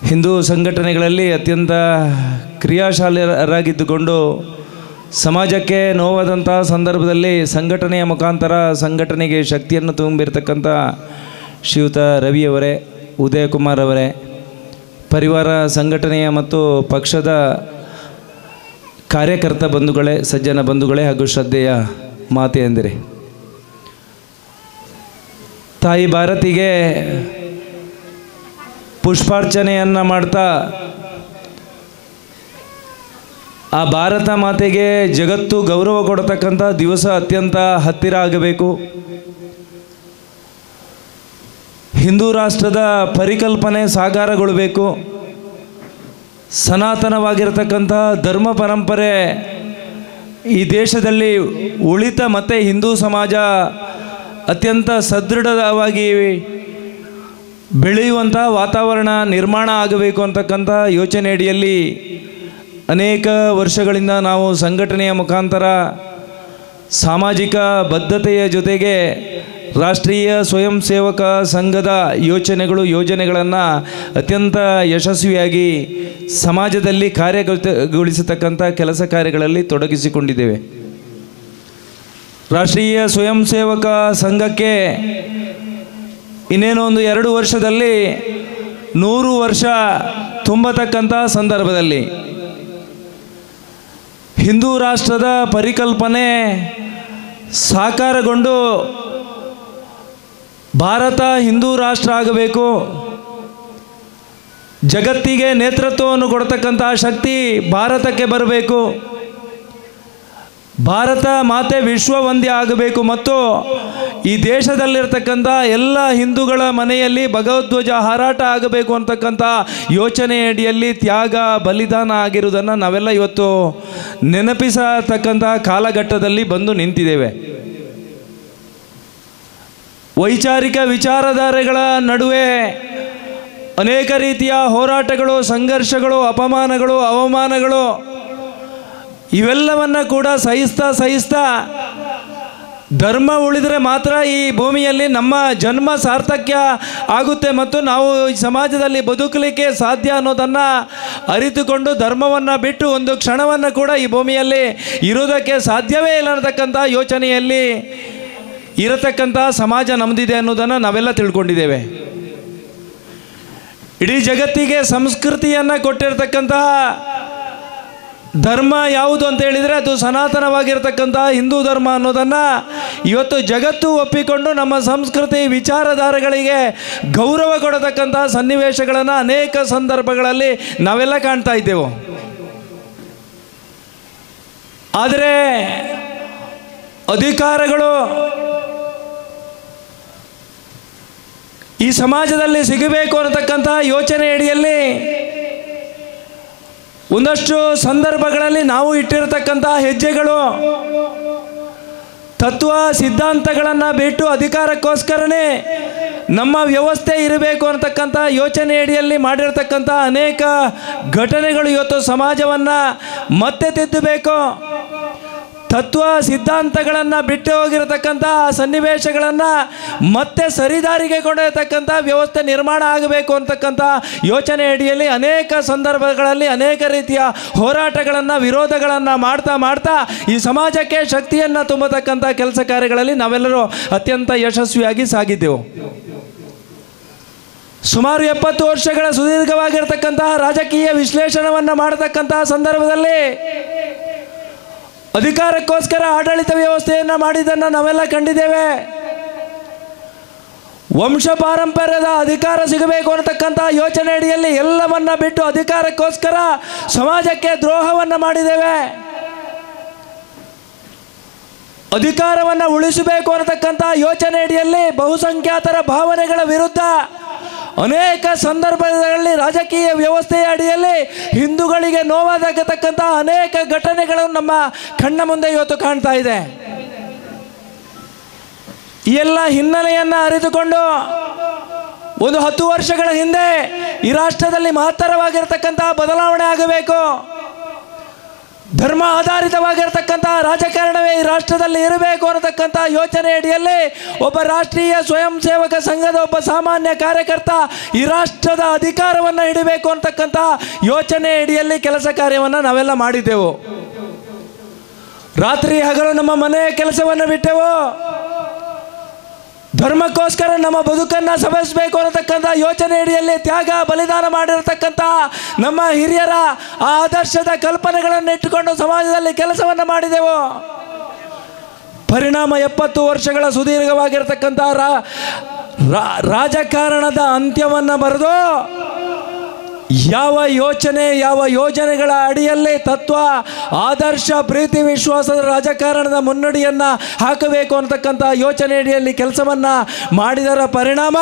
ಹಿಂದೂ ಸಂಘಟನೆಗಳಲ್ಲಿ ಅತ್ಯಂತ ಕ್ರಿಯಾಶಾಲರಾಗಿದ್ದುಕೊಂಡು ಸಮಾಜಕ್ಕೆ ನೋವಾದಂಥ ಸಂದರ್ಭದಲ್ಲಿ ಸಂಘಟನೆಯ ಮುಖಾಂತರ ಸಂಘಟನೆಗೆ ಶಕ್ತಿಯನ್ನು ತುಂಬಿರ್ತಕ್ಕಂಥ ಶ್ರೀಯುತ ರವಿಯವರೇ, ಉದಯಕುಮಾರ್ ಅವರೇ, ಪರಿವಾರ ಸಂಘಟನೆಯ ಮತ್ತು ಪಕ್ಷದ ಕಾರ್ಯಕರ್ತ ಬಂಧುಗಳೇ, ಸಜ್ಜನ ಬಂಧುಗಳೇ ಹಾಗೂ ಶ್ರದ್ಧೆಯ ಮಾತೆಯಂದಿರೆ, ತಾಯಿ ಭಾರತಿಗೆ ಪುಷ್ಪಾರ್ಚನೆಯನ್ನು ಮಾಡ್ತಾ ಆ ಭಾರತ ಮಾತೆಗೆ ಜಗತ್ತು ಗೌರವ ಕೊಡತಕ್ಕಂಥ ದಿವಸ ಅತ್ಯಂತ ಹತ್ತಿರ ಆಗಬೇಕು. ಹಿಂದೂ ರಾಷ್ಟ್ರದ ಪರಿಕಲ್ಪನೆ ಸಾಕಾರಗೊಳ್ಳಬೇಕು. ಸನಾತನವಾಗಿರತಕ್ಕಂಥ ಧರ್ಮ ಪರಂಪರೆ ಈ ದೇಶದಲ್ಲಿ ಉಳಿತ ಮತ್ತು ಹಿಂದೂ ಸಮಾಜ ಅತ್ಯಂತ ಸದೃಢವಾಗಿ ಬೆಳೆಯುವಂಥ ವಾತಾವರಣ ನಿರ್ಮಾಣ ಆಗಬೇಕು ಅಂತಕ್ಕಂಥ ಯೋಚನೆ ಅಡಿಯಲ್ಲಿ ಅನೇಕ ವರ್ಷಗಳಿಂದ ನಾವು ಸಂಘಟನೆಯ ಮುಖಾಂತರ ಸಾಮಾಜಿಕ ಬದ್ಧತೆಯ ಜೊತೆಗೆ ರಾಷ್ಟ್ರೀಯ ಸ್ವಯಂ ಸೇವಕ ಸಂಘದ ಯೋಜನೆಗಳನ್ನು ಅತ್ಯಂತ ಯಶಸ್ವಿಯಾಗಿ ಸಮಾಜದಲ್ಲಿ ಕಾರ್ಯಗೊಳಿಸತಕ್ಕಂಥ ಕೆಲಸ ಕಾರ್ಯಗಳಲ್ಲಿ ತೊಡಗಿಸಿಕೊಂಡಿದ್ದೇವೆ. ರಾಷ್ಟ್ರೀಯ ಸ್ವಯಂ ಸೇವಕ ಸಂಘಕ್ಕೆ ಇನ್ನೇನೋ ಒಂದು 2 ವರ್ಷದಲ್ಲಿ 100 ವರ್ಷ ತುಂಬತಕ್ಕಂಥ ಸಂದರ್ಭದಲ್ಲಿ ಹಿಂದೂ ರಾಷ್ಟ್ರದ ಪರಿಕಲ್ಪನೆ ಸಾಕಾರಗೊಂಡು ಭಾರತ ಹಿಂದೂ ರಾಷ್ಟ್ರ ಆಗಬೇಕು, ಜಗತ್ತಿಗೆ ನೇತೃತ್ವವನ್ನು ಕೊಡ್ತಕ್ಕಂಥ ಶಕ್ತಿ ಭಾರತಕ್ಕೆ ಬರಬೇಕು, ಭಾರತ ಮಾತೆ ವಿಶ್ವವಂದ್ಯ ಆಗಬೇಕು ಮತ್ತು ಈ ದೇಶದಲ್ಲಿರ್ತಕ್ಕಂಥ ಎಲ್ಲ ಹಿಂದೂಗಳ ಮನೆಯಲ್ಲಿ ಭಗವಧ್ವಜ ಹಾರಾಟ ಆಗಬೇಕು ಅಂತಕ್ಕಂಥ ಯೋಚನೆ ಅಡಿಯಲ್ಲಿ ತ್ಯಾಗ ಬಲಿದಾನ ಆಗಿರುವುದನ್ನು ನಾವೆಲ್ಲ ಇವತ್ತು ನೆನಪಿಸತಕ್ಕಂಥ ಕಾಲಘಟ್ಟದಲ್ಲಿ ಬಂದು ನಿಂತಿದ್ದೇವೆ. ವೈಚಾರಿಕ ವಿಚಾರಧಾರೆಗಳ ನಡುವೆ ಅನೇಕ ರೀತಿಯ ಹೋರಾಟಗಳು, ಸಂಘರ್ಷಗಳು, ಅಪಮಾನಗಳು, ಅವಮಾನಗಳು ಇವೆಲ್ಲವನ್ನು ಕೂಡ ಸಹಿಸ್ತಾ ಧರ್ಮ ಉಳಿದರೆ ಮಾತ್ರ ಈ ಭೂಮಿಯಲ್ಲಿ ನಮ್ಮ ಜನ್ಮ ಸಾರ್ಥಕ್ಯ ಆಗುತ್ತೆ ಮತ್ತು ನಾವು ಈ ಸಮಾಜದಲ್ಲಿ ಬದುಕಲಿಕ್ಕೆ ಸಾಧ್ಯ ಅನ್ನೋದನ್ನು ಅರಿತುಕೊಂಡು ಧರ್ಮವನ್ನು ಬಿಟ್ಟು ಒಂದು ಕ್ಷಣವನ್ನು ಕೂಡ ಈ ಭೂಮಿಯಲ್ಲಿ ಇರೋದಕ್ಕೆ ಸಾಧ್ಯವೇ ಇಲ್ಲ ಅನ್ನತಕ್ಕಂಥ ಯೋಚನೆಯಲ್ಲಿ ಇರತಕ್ಕಂಥ ಸಮಾಜ ನಮ್ಮದಿದೆ ಅನ್ನೋದನ್ನು ನಾವೆಲ್ಲ ತಿಳ್ಕೊಂಡಿದ್ದೇವೆ. ಇಡೀ ಜಗತ್ತಿಗೆ ಸಂಸ್ಕೃತಿಯನ್ನು ಕೊಟ್ಟಿರತಕ್ಕಂತಹ ಧರ್ಮ ಯಾವುದು ಅಂತ ಹೇಳಿದರೆ ಅದು ಸನಾತನವಾಗಿರ್ತಕ್ಕಂಥ ಹಿಂದೂ ಧರ್ಮ ಅನ್ನೋದನ್ನು ಇವತ್ತು ಜಗತ್ತು ಒಪ್ಪಿಕೊಂಡು ನಮ್ಮ ಸಂಸ್ಕೃತಿ ವಿಚಾರಧಾರೆಗಳಿಗೆ ಗೌರವ ಕೊಡತಕ್ಕಂಥ ಸನ್ನಿವೇಶಗಳನ್ನು ಅನೇಕ ಸಂದರ್ಭಗಳಲ್ಲಿ ನಾವೆಲ್ಲ ಕಾಣ್ತಾ ಇದ್ದೆವು. ಆದರೆ ಅಧಿಕಾರಗಳು ಈ ಸಮಾಜದಲ್ಲಿ ಸಿಗಬೇಕು ಅನ್ನತಕ್ಕಂಥ ಯೋಚನೆ ಅಡಿಯಲ್ಲಿ ಒಂದಷ್ಟು ಸಂದರ್ಭಗಳಲ್ಲಿ ನಾವು ಇಟ್ಟಿರತಕ್ಕಂಥ ಹೆಜ್ಜೆಗಳು ತತ್ವ ಸಿದ್ಧಾಂತಗಳನ್ನು ಬಿಟ್ಟು ಅಧಿಕಾರಕ್ಕೋಸ್ಕರನೇ ನಮ್ಮ ವ್ಯವಸ್ಥೆ ಇರಬೇಕು ಅಂತಕ್ಕಂಥ ಯೋಚನೆ ಅಡಿಯಲ್ಲಿ ಮಾಡಿರ್ತಕ್ಕಂಥ ಅನೇಕ ಘಟನೆಗಳು ಇವತ್ತು ಸಮಾಜವನ್ನು ಮತ್ತೆ ತಿದ್ದಬೇಕು. ತತ್ವ ಸಿದ್ಧಾಂತಗಳನ್ನು ಬಿಟ್ಟು ಹೋಗಿರತಕ್ಕಂಥ ಸನ್ನಿವೇಶಗಳನ್ನು ಮತ್ತೆ ಸರಿದಾರಿಗೆ ಕೊಂಡೊಯ್ಯತಕ್ಕಂಥ ವ್ಯವಸ್ಥೆ ನಿರ್ಮಾಣ ಆಗಬೇಕು ಅಂತಕ್ಕಂಥ ಯೋಚನೆ ಅಡಿಯಲ್ಲಿ ಅನೇಕ ಸಂದರ್ಭಗಳಲ್ಲಿ ಅನೇಕ ರೀತಿಯ ಹೋರಾಟಗಳನ್ನು ವಿರೋಧಗಳನ್ನು ಮಾಡ್ತಾ ಈ ಸಮಾಜಕ್ಕೆ ಶಕ್ತಿಯನ್ನು ತುಂಬತಕ್ಕಂಥ ಕೆಲಸ ಕಾರ್ಯಗಳಲ್ಲಿ ನಾವೆಲ್ಲರೂ ಅತ್ಯಂತ ಯಶಸ್ವಿಯಾಗಿ ಸಾಗಿದ್ದೆವು. ಸುಮಾರು 70 ವರ್ಷಗಳ ಸುದೀರ್ಘವಾಗಿರ್ತಕ್ಕಂತಹ ರಾಜಕೀಯ ವಿಶ್ಲೇಷಣೆಯನ್ನು ಮಾಡತಕ್ಕಂತಹ ಸಂದರ್ಭದಲ್ಲಿ ಅಧಿಕಾರಕ್ಕೋಸ್ಕರ ಆಡಳಿತ ವ್ಯವಸ್ಥೆಯನ್ನು ಮಾಡಿದ್ದನ್ನು ನಾವೆಲ್ಲ ಕಂಡಿದ್ದೇವೆ. ವಂಶ ಪಾರಂಪರ್ಯದ ಅಧಿಕಾರ ಸಿಗಬೇಕು ಅನ್ನತಕ್ಕಂಥ ಯೋಚನೆ ಅಡಿಯಲ್ಲಿ ಎಲ್ಲವನ್ನ ಬಿಟ್ಟು ಅಧಿಕಾರಕ್ಕೋಸ್ಕರ ಸಮಾಜಕ್ಕೆ ದ್ರೋಹವನ್ನು ಮಾಡಿದ್ದೇವೆ. ಅಧಿಕಾರವನ್ನು ಉಳಿಸಬೇಕು ಅನ್ನತಕ್ಕಂಥ ಯೋಚನೆ ಅಡಿಯಲ್ಲಿ ಬಹುಸಂಖ್ಯಾತರ ಭಾವನೆಗಳ ವಿರುದ್ಧ ಅನೇಕ ಸಂದರ್ಭಗಳಲ್ಲಿ ರಾಜಕೀಯ ವ್ಯವಸ್ಥೆಯ ಅಡಿಯಲ್ಲಿ ಹಿಂದೂಗಳಿಗೆ ನೋವಾಗತಕ್ಕಂಥ ಅನೇಕ ಘಟನೆಗಳು ನಮ್ಮ ಕಣ್ಣ ಮುಂದೆ ಇವತ್ತು ಕಾಣ್ತಾ ಇದೆ. ಈ ಎಲ್ಲ ಹಿನ್ನೆಲೆಯನ್ನು ಅರಿತುಕೊಂಡು ಒಂದು 10 ವರ್ಷಗಳ ಹಿಂದೆ ಈ ರಾಷ್ಟ್ರದಲ್ಲಿ ಮಹತ್ತರವಾಗಿರ್ತಕ್ಕಂಥ ಬದಲಾವಣೆ ಆಗಬೇಕು, ಧರ್ಮ ಆಧಾರಿತವಾಗಿರ್ತಕ್ಕಂಥ ರಾಜಕಾರಣವೇ ಈ ರಾಷ್ಟ್ರದಲ್ಲಿ ಇರಬೇಕು ಅನ್ನತಕ್ಕಂಥ ಯೋಚನೆ ಅಡಿಯಲ್ಲಿ ಒಬ್ಬ ರಾಷ್ಟ್ರೀಯ ಸ್ವಯಂ ಸೇವಕ ಸಂಘದ ಒಬ್ಬ ಸಾಮಾನ್ಯ ಕಾರ್ಯಕರ್ತ ಈ ರಾಷ್ಟ್ರದ ಅಧಿಕಾರವನ್ನು ಹಿಡಿಬೇಕು ಅಂತಕ್ಕಂಥ ಯೋಚನೆ ಅಡಿಯಲ್ಲಿ ಕೆಲಸ ಕಾರ್ಯವನ್ನು ನಾವೆಲ್ಲ ಮಾಡಿದ್ದೆವು. ರಾತ್ರಿ ಹಗಲು ನಮ್ಮ ಮನೆಯ ಕೆಲಸವನ್ನು ಬಿಟ್ಟೆವು. ಧರ್ಮಕ್ಕೋಸ್ಕರ ನಮ್ಮ ಬದುಕನ್ನು ಸವೆಸಬೇಕು ಅನ್ನತಕ್ಕಂಥ ಯೋಚನೆ ಅಡಿಯಲ್ಲಿ ತ್ಯಾಗ ಬಲಿದಾನ ಮಾಡಿರತಕ್ಕಂಥ ನಮ್ಮ ಹಿರಿಯರ ಆ ಆದರ್ಶದ ಕಲ್ಪನೆಗಳನ್ನು ಇಟ್ಟುಕೊಂಡು ಸಮಾಜದಲ್ಲಿ ಕೆಲಸವನ್ನು ಮಾಡಿದೆವು. ಪರಿಣಾಮ 70 ವರ್ಷಗಳ ಸುದೀರ್ಘವಾಗಿರ್ತಕ್ಕಂಥ ರಾಜಕಾರಣದ ಅಂತ್ಯವನ್ನು ಬರೆದು ಯಾವ ಯೋಚನೆ ಯಾವ ಯೋಜನೆಗಳ ಅಡಿಯಲ್ಲಿ ತತ್ವ ಆದರ್ಶ ಪ್ರೀತಿ ವಿಶ್ವಾಸದ ರಾಜಕಾರಣದ ಮುನ್ನಡಿಯನ್ನು ಹಾಕಬೇಕು ಅಂತಕ್ಕಂಥ ಯೋಚನೆ ಅಡಿಯಲ್ಲಿ ಕೆಲಸವನ್ನು ಮಾಡಿದರ ಪರಿಣಾಮ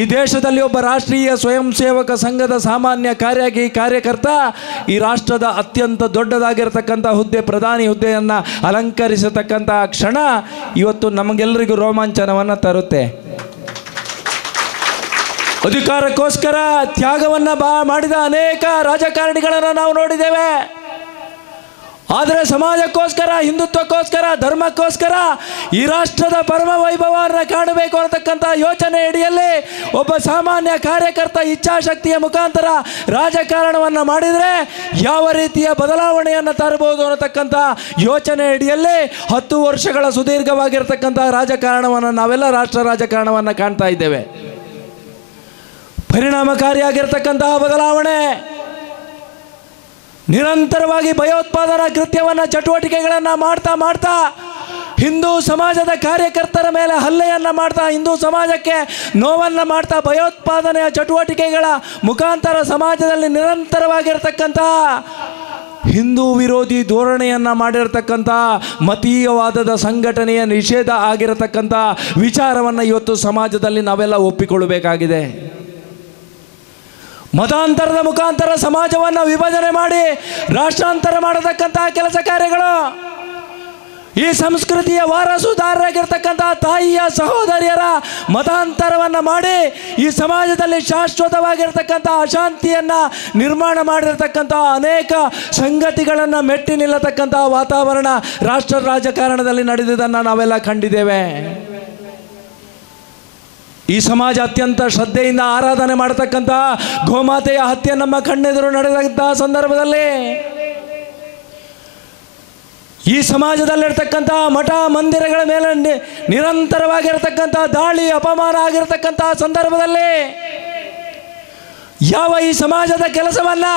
ಈ ದೇಶದಲ್ಲಿ ಒಬ್ಬ ರಾಷ್ಟ್ರೀಯ ಸ್ವಯಂ ಸೇವಕ ಸಂಘದ ಸಾಮಾನ್ಯ ಕಾರ್ಯಕರ್ತ ಈ ರಾಷ್ಟ್ರದ ಅತ್ಯಂತ ದೊಡ್ಡದಾಗಿರ್ತಕ್ಕಂಥ ಹುದ್ದೆ ಪ್ರಧಾನಿ ಹುದ್ದೆಯನ್ನು ಅಲಂಕರಿಸತಕ್ಕಂಥ ಕ್ಷಣ ಇವತ್ತು ನಮಗೆಲ್ಲರಿಗೂ ರೋಮಾಂಚನವನ್ನು ತರುತ್ತೆ. ಅಧಿಕಾರಕ್ಕೋಸ್ಕರ ತ್ಯಾಗವನ್ನು ಮಾಡಿದ ಅನೇಕ ರಾಜಕಾರಣಿಗಳನ್ನು ನಾವು ನೋಡಿದ್ದೇವೆ. ಆದರೆ ಸಮಾಜಕ್ಕೋಸ್ಕರ, ಹಿಂದುತ್ವಕ್ಕೋಸ್ಕರ, ಧರ್ಮಕ್ಕೋಸ್ಕರ ಈ ರಾಷ್ಟ್ರದ ಪರಮ ವೈಭವವನ್ನು ಕಾಣಬೇಕು ಅನ್ನತಕ್ಕಂಥ ಯೋಚನೆ ಅಡಿಯಲ್ಲಿ ಒಬ್ಬ ಸಾಮಾನ್ಯ ಕಾರ್ಯಕರ್ತ ಇಚ್ಛಾಶಕ್ತಿಯ ಮುಖಾಂತರ ರಾಜಕಾರಣವನ್ನು ಮಾಡಿದರೆ ಯಾವ ರೀತಿಯ ಬದಲಾವಣೆಯನ್ನು ತರಬಹುದು ಅನ್ನತಕ್ಕಂಥ ಯೋಚನೆ ಅಡಿಯಲ್ಲಿ 10 ವರ್ಷಗಳ ಸುದೀರ್ಘವಾಗಿರ್ತಕ್ಕಂಥ ರಾಜಕಾರಣವನ್ನು ನಾವೆಲ್ಲ ರಾಷ್ಟ್ರ ರಾಜಕಾರಣವನ್ನು ಕಾಣ್ತಾ ಇದ್ದೇವೆ. ಪರಿಣಾಮಕಾರಿಯಾಗಿರ್ತಕ್ಕಂತಹ ಬದಲಾವಣೆ ನಿರಂತರವಾಗಿ ಭಯೋತ್ಪಾದನಾ ಕೃತ್ಯವನ್ನು ಚಟುವಟಿಕೆಗಳನ್ನು ಮಾಡ್ತಾ ಹಿಂದೂ ಸಮಾಜದ ಕಾರ್ಯಕರ್ತರ ಮೇಲೆ ಹಲ್ಲೆಯನ್ನು ಮಾಡ್ತಾ ಹಿಂದೂ ಸಮಾಜಕ್ಕೆ ನೋವನ್ನು ಮಾಡ್ತಾ ಭಯೋತ್ಪಾದನೆಯ ಚಟುವಟಿಕೆಗಳ ಮುಖಾಂತರ ಸಮಾಜದಲ್ಲಿ ನಿರಂತರವಾಗಿರ್ತಕ್ಕಂಥ ಹಿಂದೂ ವಿರೋಧಿ ಧೋರಣೆಯನ್ನು ಮಾಡಿರತಕ್ಕಂಥ ಮತೀಯವಾದದ ಸಂಘಟನೆಯ ನಿಷೇಧ ಆಗಿರತಕ್ಕಂಥ ವಿಚಾರವನ್ನು ಇವತ್ತು ಸಮಾಜದಲ್ಲಿ ನಾವೆಲ್ಲ ಒಪ್ಪಿಕೊಳ್ಳಬೇಕಾಗಿದೆ. ಮತಾಂತರದ ಮುಖಾಂತರ ಸಮಾಜವನ್ನು ವಿಭಜನೆ ಮಾಡಿ ರಾಷ್ಟ್ರಾಂತರ ಮಾಡತಕ್ಕಂತಹ ಕೆಲಸ ಕಾರ್ಯಗಳು, ಈ ಸಂಸ್ಕೃತಿಯ ವಾರಸುದಾರರಾಗಿರ್ತಕ್ಕಂಥ ತಾಯಿಯ ಸಹೋದರಿಯರ ಮತಾಂತರವನ್ನು ಮಾಡಿ ಈ ಸಮಾಜದಲ್ಲಿ ಶಾಶ್ವತವಾಗಿರ್ತಕ್ಕಂಥ ಅಶಾಂತಿಯನ್ನು ನಿರ್ಮಾಣ ಮಾಡಿರ್ತಕ್ಕಂಥ ಅನೇಕ ಸಂಗತಿಗಳನ್ನು ಮೆಟ್ಟಿ ನಿಲ್ಲತಕ್ಕಂಥ ವಾತಾವರಣ ರಾಷ್ಟ್ರ ರಾಜಕಾರಣದಲ್ಲಿ ನಡೆದಿದ್ದನ್ನು ನಾವೆಲ್ಲ ಕಂಡಿದ್ದೇವೆ. ಈ ಸಮಾಜ ಅತ್ಯಂತ ಶ್ರದ್ಧೆಯಿಂದ ಆರಾಧನೆ ಮಾಡತಕ್ಕಂಥ ಗೋಮಾತೆಯ ಹತ್ಯೆ ನಮ್ಮ ಕಣ್ಣೆದುರು ನಡೆದಂತಹ ಸಂದರ್ಭದಲ್ಲಿ ಈ ಸಮಾಜದಲ್ಲಿರ್ತಕ್ಕಂಥ ಮಠ ಮಂದಿರಗಳ ಮೇಲೆ ನಿರಂತರವಾಗಿರ್ತಕ್ಕಂಥ ದಾಳಿ ಅಪಮಾನ ಆಗಿರತಕ್ಕಂಥ ಸಂದರ್ಭದಲ್ಲಿ ಯಾವ ಈ ಸಮಾಜದ ಕೆಲಸವನ್ನ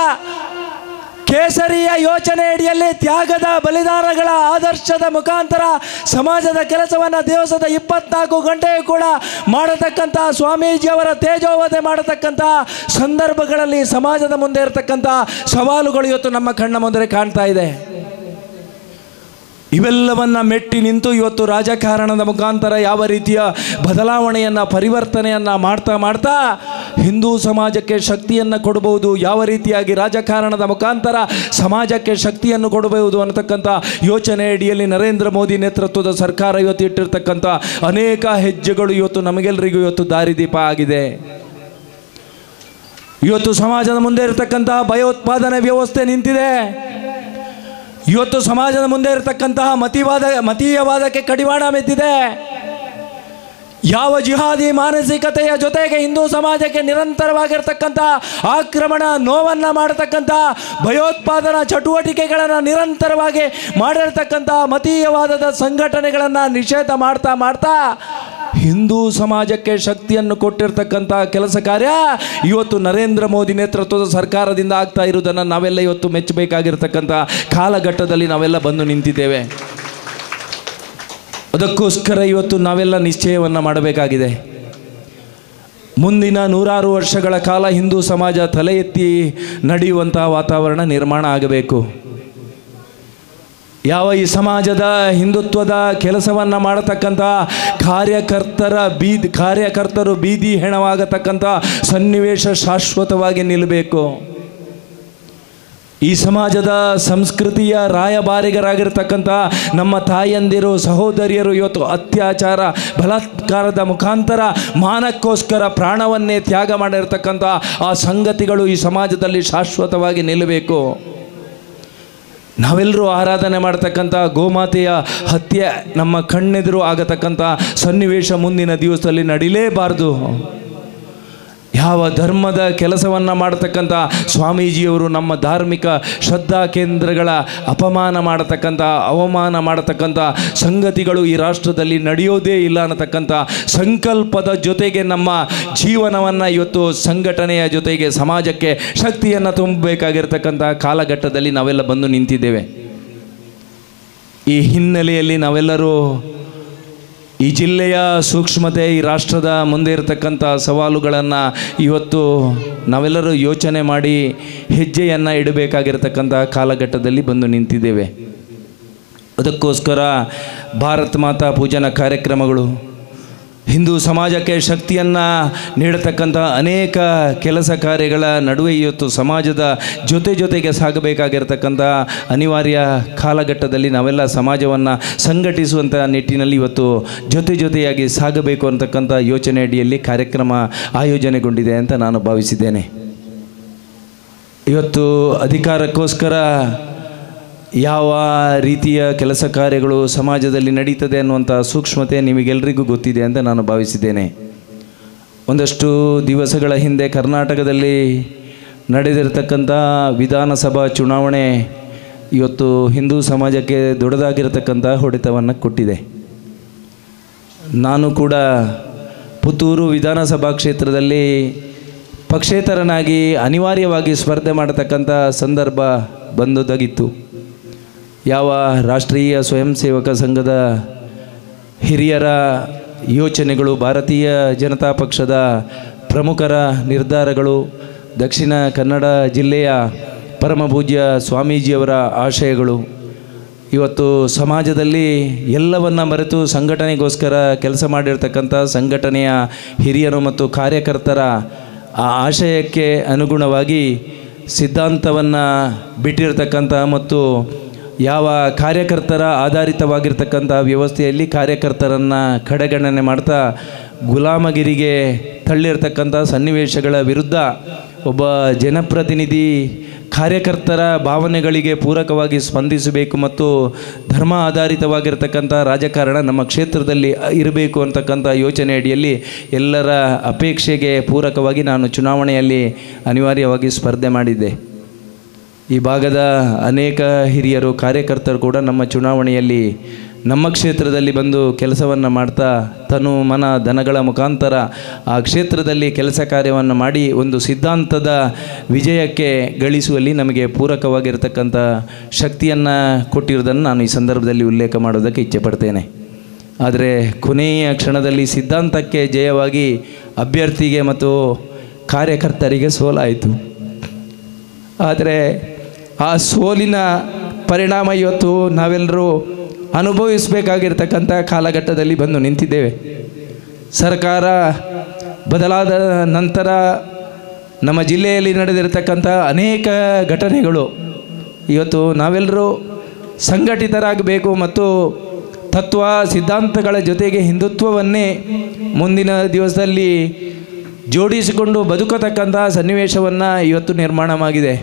ಕೇಸರಿಯ ಯೋಚನೆ ಅಡಿಯಲ್ಲಿ ತ್ಯಾಗದ ಬಲಿದಾನಗಳ ಆದರ್ಶದ ಮುಖಾಂತರ ಸಮಾಜದ ಕೆಲಸವನ್ನು ದಿವಸದ 24 ಗಂಟೆಯೂ ಕೂಡ ಮಾಡತಕ್ಕಂಥ ಸ್ವಾಮೀಜಿಯವರ ತೇಜೋವಧೆ ಮಾಡತಕ್ಕಂಥ ಸಂದರ್ಭಗಳಲ್ಲಿ ಸಮಾಜದ ಮುಂದೆ ಇರತಕ್ಕಂಥ ಸವಾಲುಗಳು ಇವತ್ತು ನಮ್ಮ ಕಣ್ಣ ಮುಂದೆ ಕಾಣ್ತಾ ಇದೆ. ಇವೆಲ್ಲವನ್ನ ಮೆಟ್ಟಿ ನಿಂತು ಇವತ್ತು ರಾಜಕಾರಣದ ಮುಖಾಂತರ ಯಾವ ರೀತಿಯ ಬದಲಾವಣೆಯನ್ನು ಪರಿವರ್ತನೆಯನ್ನು ಮಾಡ್ತಾ ಹಿಂದೂ ಸಮಾಜಕ್ಕೆ ಶಕ್ತಿಯನ್ನು ಕೊಡಬಹುದು, ಯಾವ ರೀತಿಯಾಗಿ ರಾಜಕಾರಣದ ಮುಖಾಂತರ ಸಮಾಜಕ್ಕೆ ಶಕ್ತಿಯನ್ನು ಕೊಡಬಹುದು ಅನ್ನತಕ್ಕಂಥ ಯೋಚನೆ ಅಡಿಯಲ್ಲಿ ನರೇಂದ್ರ ಮೋದಿ ನೇತೃತ್ವದ ಸರ್ಕಾರ ಇವತ್ತು ಇಟ್ಟಿರ್ತಕ್ಕಂಥ ಅನೇಕ ಹೆಜ್ಜೆಗಳು ಇವತ್ತು ನಮಗೆಲ್ಲರಿಗೂ ಇವತ್ತು ದಾರಿದೀಪ ಆಗಿದೆ. ಇವತ್ತು ಸಮಾಜದ ಮುಂದೆ ಇರತಕ್ಕಂತಹ ಭಯೋತ್ಪಾದನೆ ವ್ಯವಸ್ಥೆ ನಿಂತಿದೆ. ಇವತ್ತು ಸಮಾಜದ ಮುಂದೆ ಇರತಕ್ಕಂತಹ ಮತೀಯವಾದಕ್ಕೆ ಕಡಿವಾಣ ಮೆದ್ದಿದೆ. ಯಾವ ಜಿಹಾದಿ ಮಾನಸಿಕತೆಯ ಜೊತೆಗೆ ಹಿಂದೂ ಸಮಾಜಕ್ಕೆ ನಿರಂತರವಾಗಿರ್ತಕ್ಕಂಥ ಆಕ್ರಮಣ ನೋವನ್ನು ಮಾಡತಕ್ಕಂಥ ಭಯೋತ್ಪಾದನಾ ಚಟುವಟಿಕೆಗಳನ್ನು ನಿರಂತರವಾಗಿ ಮಾಡಿರ್ತಕ್ಕಂಥ ಮತೀಯವಾದದ ಸಂಘಟನೆಗಳನ್ನು ನಿಷೇಧ ಮಾಡ್ತಾ ಹಿಂದೂ ಸಮಾಜಕ್ಕೆ ಶಕ್ತಿಯನ್ನು ಕೊಟ್ಟಿರ್ತಕ್ಕಂಥ ಕೆಲಸ ಕಾರ್ಯ ಇವತ್ತು ನರೇಂದ್ರ ಮೋದಿ ನೇತೃತ್ವದ ಸರ್ಕಾರದಿಂದ ಆಗ್ತಾ ಇರುವುದನ್ನು ನಾವೆಲ್ಲ ಇವತ್ತು ಮೆಚ್ಚಬೇಕಾಗಿರ್ತಕ್ಕಂಥ ಕಾಲಘಟ್ಟದಲ್ಲಿ ನಾವೆಲ್ಲ ಬಂದು ನಿಂತಿದ್ದೇವೆ. ಅದಕ್ಕೋಸ್ಕರ ಇವತ್ತು ನಾವೆಲ್ಲ ನಿಶ್ಚಯವನ್ನು ಮಾಡಬೇಕಾಗಿದೆ. ಮುಂದಿನ 100 ವರ್ಷಗಳ ಕಾಲ ಹಿಂದೂ ಸಮಾಜ ತಲೆ ಎತ್ತಿ ನಡೆಯುವಂತಹ ವಾತಾವರಣ ನಿರ್ಮಾಣ ಆಗಬೇಕು. ಯಾವ ಈ ಸಮಾಜದ ಹಿಂದುತ್ವದ ಕೆಲಸವನ್ನು ಮಾಡತಕ್ಕಂಥ ಕಾರ್ಯಕರ್ತರು ಬೀದಿ ಹೆಣವಾಗತಕ್ಕಂಥ ಸನ್ನಿವೇಶ ಶಾಶ್ವತವಾಗಿ ನಿಲ್ಲಬೇಕು. ಈ ಸಮಾಜದ ಸಂಸ್ಕೃತಿಯ ರಾಯಭಾರಿಗರಾಗಿರ್ತಕ್ಕಂಥ ನಮ್ಮ ತಾಯಂದಿರು ಸಹೋದರಿಯರು ಇವತ್ತು ಅತ್ಯಾಚಾರ ಬಲಾತ್ಕಾರದ ಮುಖಾಂತರ ಮಾನಕ್ಕೋಸ್ಕರ ಪ್ರಾಣವನ್ನೇ ತ್ಯಾಗ ಮಾಡಿರ್ತಕ್ಕಂಥ ಆ ಸಂಗತಿಗಳು ಈ ಸಮಾಜದಲ್ಲಿ ಶಾಶ್ವತವಾಗಿ ನಿಲ್ಲಬೇಕು. ನಾವೆಲ್ಲರೂ ಆರಾಧನೆ ಮಾಡ್ತಕ್ಕಂಥ ಗೋಮಾತೆಯ ಹತ್ಯೆ ನಮ್ಮ ಕಣ್ಣೆದುರು ಆಗತಕ್ಕಂಥ ಸನ್ನಿವೇಶ ಮುಂದಿನ ದಿವಸದಲ್ಲಿ ನಡೀಲೇಬಾರ್ದು. ಯಾವ ಧರ್ಮದ ಕೆಲಸವನ್ನು ಮಾಡತಕ್ಕಂಥ ಸ್ವಾಮೀಜಿಯವರು ನಮ್ಮ ಧಾರ್ಮಿಕ ಶ್ರದ್ಧಾ ಕೇಂದ್ರಗಳ ಅವಮಾನ ಮಾಡತಕ್ಕಂಥ ಸಂಗತಿಗಳು ಈ ರಾಷ್ಟ್ರದಲ್ಲಿ ನಡೆಯೋದೇ ಇಲ್ಲ ಅನ್ನತಕ್ಕಂಥ ಸಂಕಲ್ಪದ ಜೊತೆಗೆ ನಮ್ಮ ಜೀವನವನ್ನು ಇವತ್ತು ಸಂಘಟನೆಯ ಜೊತೆಗೆ ಸಮಾಜಕ್ಕೆ ಶಕ್ತಿಯನ್ನು ತುಂಬಬೇಕಾಗಿರ್ತಕ್ಕಂಥ ಕಾಲಘಟ್ಟದಲ್ಲಿ ನಾವೆಲ್ಲ ಬಂದು ನಿಂತಿದ್ದೇವೆ. ಈ ಹಿನ್ನೆಲೆಯಲ್ಲಿ ನಾವೆಲ್ಲರೂ ಈ ಜಿಲ್ಲೆಯ ಸೂಕ್ಷ್ಮತೆ, ಈ ರಾಷ್ಟ್ರದ ಮುಂದೆ ಇರತಕ್ಕಂಥ ಸವಾಲುಗಳನ್ನು ಇವತ್ತು ನಾವೆಲ್ಲರೂ ಯೋಚನೆ ಮಾಡಿ ಹೆಜ್ಜೆಯನ್ನು ಇಡಬೇಕಾಗಿರ್ತಕ್ಕಂಥ ಕಾಲಘಟ್ಟದಲ್ಲಿ ಬಂದು ನಿಂತಿದ್ದೇವೆ. ಅದಕ್ಕೋಸ್ಕರ ಭಾರತ್ ಮಾತಾ ಪೂಜನ ಕಾರ್ಯಕ್ರಮಗಳು, ಹಿಂದೂ ಸಮಾಜಕ್ಕೆ ಶಕ್ತಿಯನ್ನು ನೀಡತಕ್ಕಂಥ ಅನೇಕ ಕೆಲಸ ಕಾರ್ಯಗಳ ನಡುವೆ ಇವತ್ತು ಸಮಾಜದ ಜೊತೆಗೆ ಸಾಗಬೇಕಾಗಿರ್ತಕ್ಕಂಥ ಅನಿವಾರ್ಯ ಕಾಲಘಟ್ಟದಲ್ಲಿ ನಾವೆಲ್ಲ ಸಮಾಜವನ್ನು ಸಂಘಟಿಸುವಂಥ ನಿಟ್ಟಿನಲ್ಲಿ ಇವತ್ತು ಜೊತೆಯಾಗಿ ಸಾಗಬೇಕು ಅಂತಕ್ಕಂಥ ಯೋಚನೆ ಅಡಿಯಲ್ಲಿ ಕಾರ್ಯಕ್ರಮ ಆಯೋಜನೆಗೊಂಡಿದೆ ಅಂತ ನಾನು ಭಾವಿಸಿದ್ದೇನೆ. ಇವತ್ತು ಅಧಿಕಾರಕ್ಕೋಸ್ಕರ ಯಾವ ರೀತಿಯ ಕೆಲಸ ಕಾರ್ಯಗಳು ಸಮಾಜದಲ್ಲಿ ನಡೀತದೆ ಅನ್ನುವಂಥ ಸೂಕ್ಷ್ಮತೆ ನಿಮಗೆಲ್ಲರಿಗೂ ಗೊತ್ತಿದೆ ಅಂತ ನಾನು ಭಾವಿಸಿದ್ದೇನೆ. ಒಂದಷ್ಟು ದಿವಸಗಳ ಹಿಂದೆ ಕರ್ನಾಟಕದಲ್ಲಿ ನಡೆದಿರತಕ್ಕಂಥ ವಿಧಾನಸಭಾ ಚುನಾವಣೆ ಇವತ್ತು ಹಿಂದೂ ಸಮಾಜಕ್ಕೆ ದೊಡ್ಡದಾಗಿರತಕ್ಕಂಥ ಹೊಡೆತವನ್ನು ಕೊಟ್ಟಿದೆ. ನಾನು ಕೂಡ ಪುತ್ತೂರು ವಿಧಾನಸಭಾ ಕ್ಷೇತ್ರದಲ್ಲಿ ಪಕ್ಷೇತರನಾಗಿ ಅನಿವಾರ್ಯವಾಗಿ ಸ್ಪರ್ಧೆ ಮಾಡತಕ್ಕಂಥ ಸಂದರ್ಭ ಬಂದೊದಗಿತ್ತು. ಯಾವ ರಾಷ್ಟ್ರೀಯ ಸ್ವಯಂ ಸೇವಕ ಸಂಘದ ಹಿರಿಯರ ಯೋಚನೆಗಳು, ಭಾರತೀಯ ಜನತಾ ಪಕ್ಷದ ಪ್ರಮುಖರ ನಿರ್ಧಾರಗಳು, ದಕ್ಷಿಣ ಕನ್ನಡ ಜಿಲ್ಲೆಯ ಪರಮಪೂಜ್ಯ ಸ್ವಾಮೀಜಿಯವರ ಆಶಯಗಳು ಇವತ್ತು ಸಮಾಜದಲ್ಲಿ ಎಲ್ಲವನ್ನ ಮರೆತು ಸಂಘಟನೆಗೋಸ್ಕರ ಕೆಲಸ ಮಾಡಿರ್ತಕ್ಕಂಥ ಸಂಘಟನೆಯ ಹಿರಿಯರು ಮತ್ತು ಕಾರ್ಯಕರ್ತರ ಆ ಆಶಯಕ್ಕೆ ಅನುಗುಣವಾಗಿ ಸಿದ್ಧಾಂತವನ್ನು ಬಿಟ್ಟಿರ್ತಕ್ಕಂಥ ಮತ್ತು ಯಾವ ಕಾರ್ಯಕರ್ತರ ಆಧಾರಿತವಾಗಿರ್ತಕ್ಕಂಥ ವ್ಯವಸ್ಥೆಯಲ್ಲಿ ಕಾರ್ಯಕರ್ತರನ್ನು ಕಡೆಗಣನೆ ಮಾಡ್ತಾ ಗುಲಾಮಗಿರಿಗೆ ತಳ್ಳಿರ್ತಕ್ಕಂಥ ಸನ್ನಿವೇಶಗಳ ವಿರುದ್ಧ ಒಬ್ಬ ಜನಪ್ರತಿನಿಧಿ ಕಾರ್ಯಕರ್ತರ ಭಾವನೆಗಳಿಗೆ ಪೂರಕವಾಗಿ ಸ್ಪಂದಿಸಬೇಕು ಮತ್ತು ಧರ್ಮ ಆಧಾರಿತವಾಗಿರ್ತಕ್ಕಂಥ ರಾಜಕಾರಣ ನಮ್ಮ ಕ್ಷೇತ್ರದಲ್ಲಿ ಇರಬೇಕು ಅಂತಕ್ಕಂಥ ಯೋಚನೆ ಅಡಿಯಲ್ಲಿ ಎಲ್ಲರ ಅಪೇಕ್ಷೆಗೆ ಪೂರಕವಾಗಿ ನಾನು ಚುನಾವಣೆಯಲ್ಲಿ ಅನಿವಾರ್ಯವಾಗಿ ಸ್ಪರ್ಧೆ ಮಾಡಿದ್ದೆ. ಈ ಭಾಗದ ಅನೇಕ ಹಿರಿಯರು ಕಾರ್ಯಕರ್ತರು ಕೂಡ ನಮ್ಮ ಚುನಾವಣೆಯಲ್ಲಿ ನಮ್ಮ ಕ್ಷೇತ್ರದಲ್ಲಿ ಬಂದು ಕೆಲಸವನ್ನು ಮಾಡ್ತಾ ತನು ಮನ ಧನಗಳ ಮುಖಾಂತರ ಆ ಕ್ಷೇತ್ರದಲ್ಲಿ ಕೆಲಸ ಕಾರ್ಯವನ್ನು ಮಾಡಿ ಒಂದು ಸಿದ್ಧಾಂತದ ವಿಜಯಕ್ಕೆ ಗಳಿಸುವಲ್ಲಿ ನಮಗೆ ಪೂರಕವಾಗಿರ್ತಕ್ಕಂಥ ಶಕ್ತಿಯನ್ನು ಕೊಟ್ಟಿರುವುದನ್ನು ನಾನು ಈ ಸಂದರ್ಭದಲ್ಲಿ ಉಲ್ಲೇಖ ಮಾಡೋದಕ್ಕೆ ಇಚ್ಛೆಪಡ್ತೇನೆ. ಆದರೆ ಕೊನೆಯ ಕ್ಷಣದಲ್ಲಿ ಸಿದ್ಧಾಂತಕ್ಕೆ ಜಯವಾಗಿ ಅಭ್ಯರ್ಥಿಗೆ ಮತ್ತು ಕಾರ್ಯಕರ್ತರಿಗೆ ಸೋಲಾಯಿತು. ಆದರೆ ಆ ಸೋಲಿನ ಪರಿಣಾಮ ಇವತ್ತು ನಾವೆಲ್ಲರೂ ಅನುಭವಿಸಬೇಕಾಗಿರ್ತಕ್ಕಂಥ ಕಾಲಘಟ್ಟದಲ್ಲಿ ಬಂದು ನಿಂತಿದ್ದೇವೆ. ಸರ್ಕಾರ ಬದಲಾದ ನಂತರ ನಮ್ಮ ಜಿಲ್ಲೆಯಲ್ಲಿ ನಡೆದಿರತಕ್ಕಂಥ ಅನೇಕ ಘಟನೆಗಳು ಇವತ್ತು ನಾವೆಲ್ಲರೂ ಸಂಘಟಿತರಾಗಬೇಕು ಮತ್ತು ತತ್ವ ಸಿದ್ಧಾಂತಗಳ ಜೊತೆಗೆ ಹಿಂದುತ್ವವನ್ನೇ ಮುಂದಿನ ದಿವಸದಲ್ಲಿ ಜೋಡಿಸಿಕೊಂಡು ಬದುಕತಕ್ಕಂಥ ಸನ್ನಿವೇಶವನ್ನು ಇವತ್ತು ನಿರ್ಮಾಣವಾಗಿದೆ.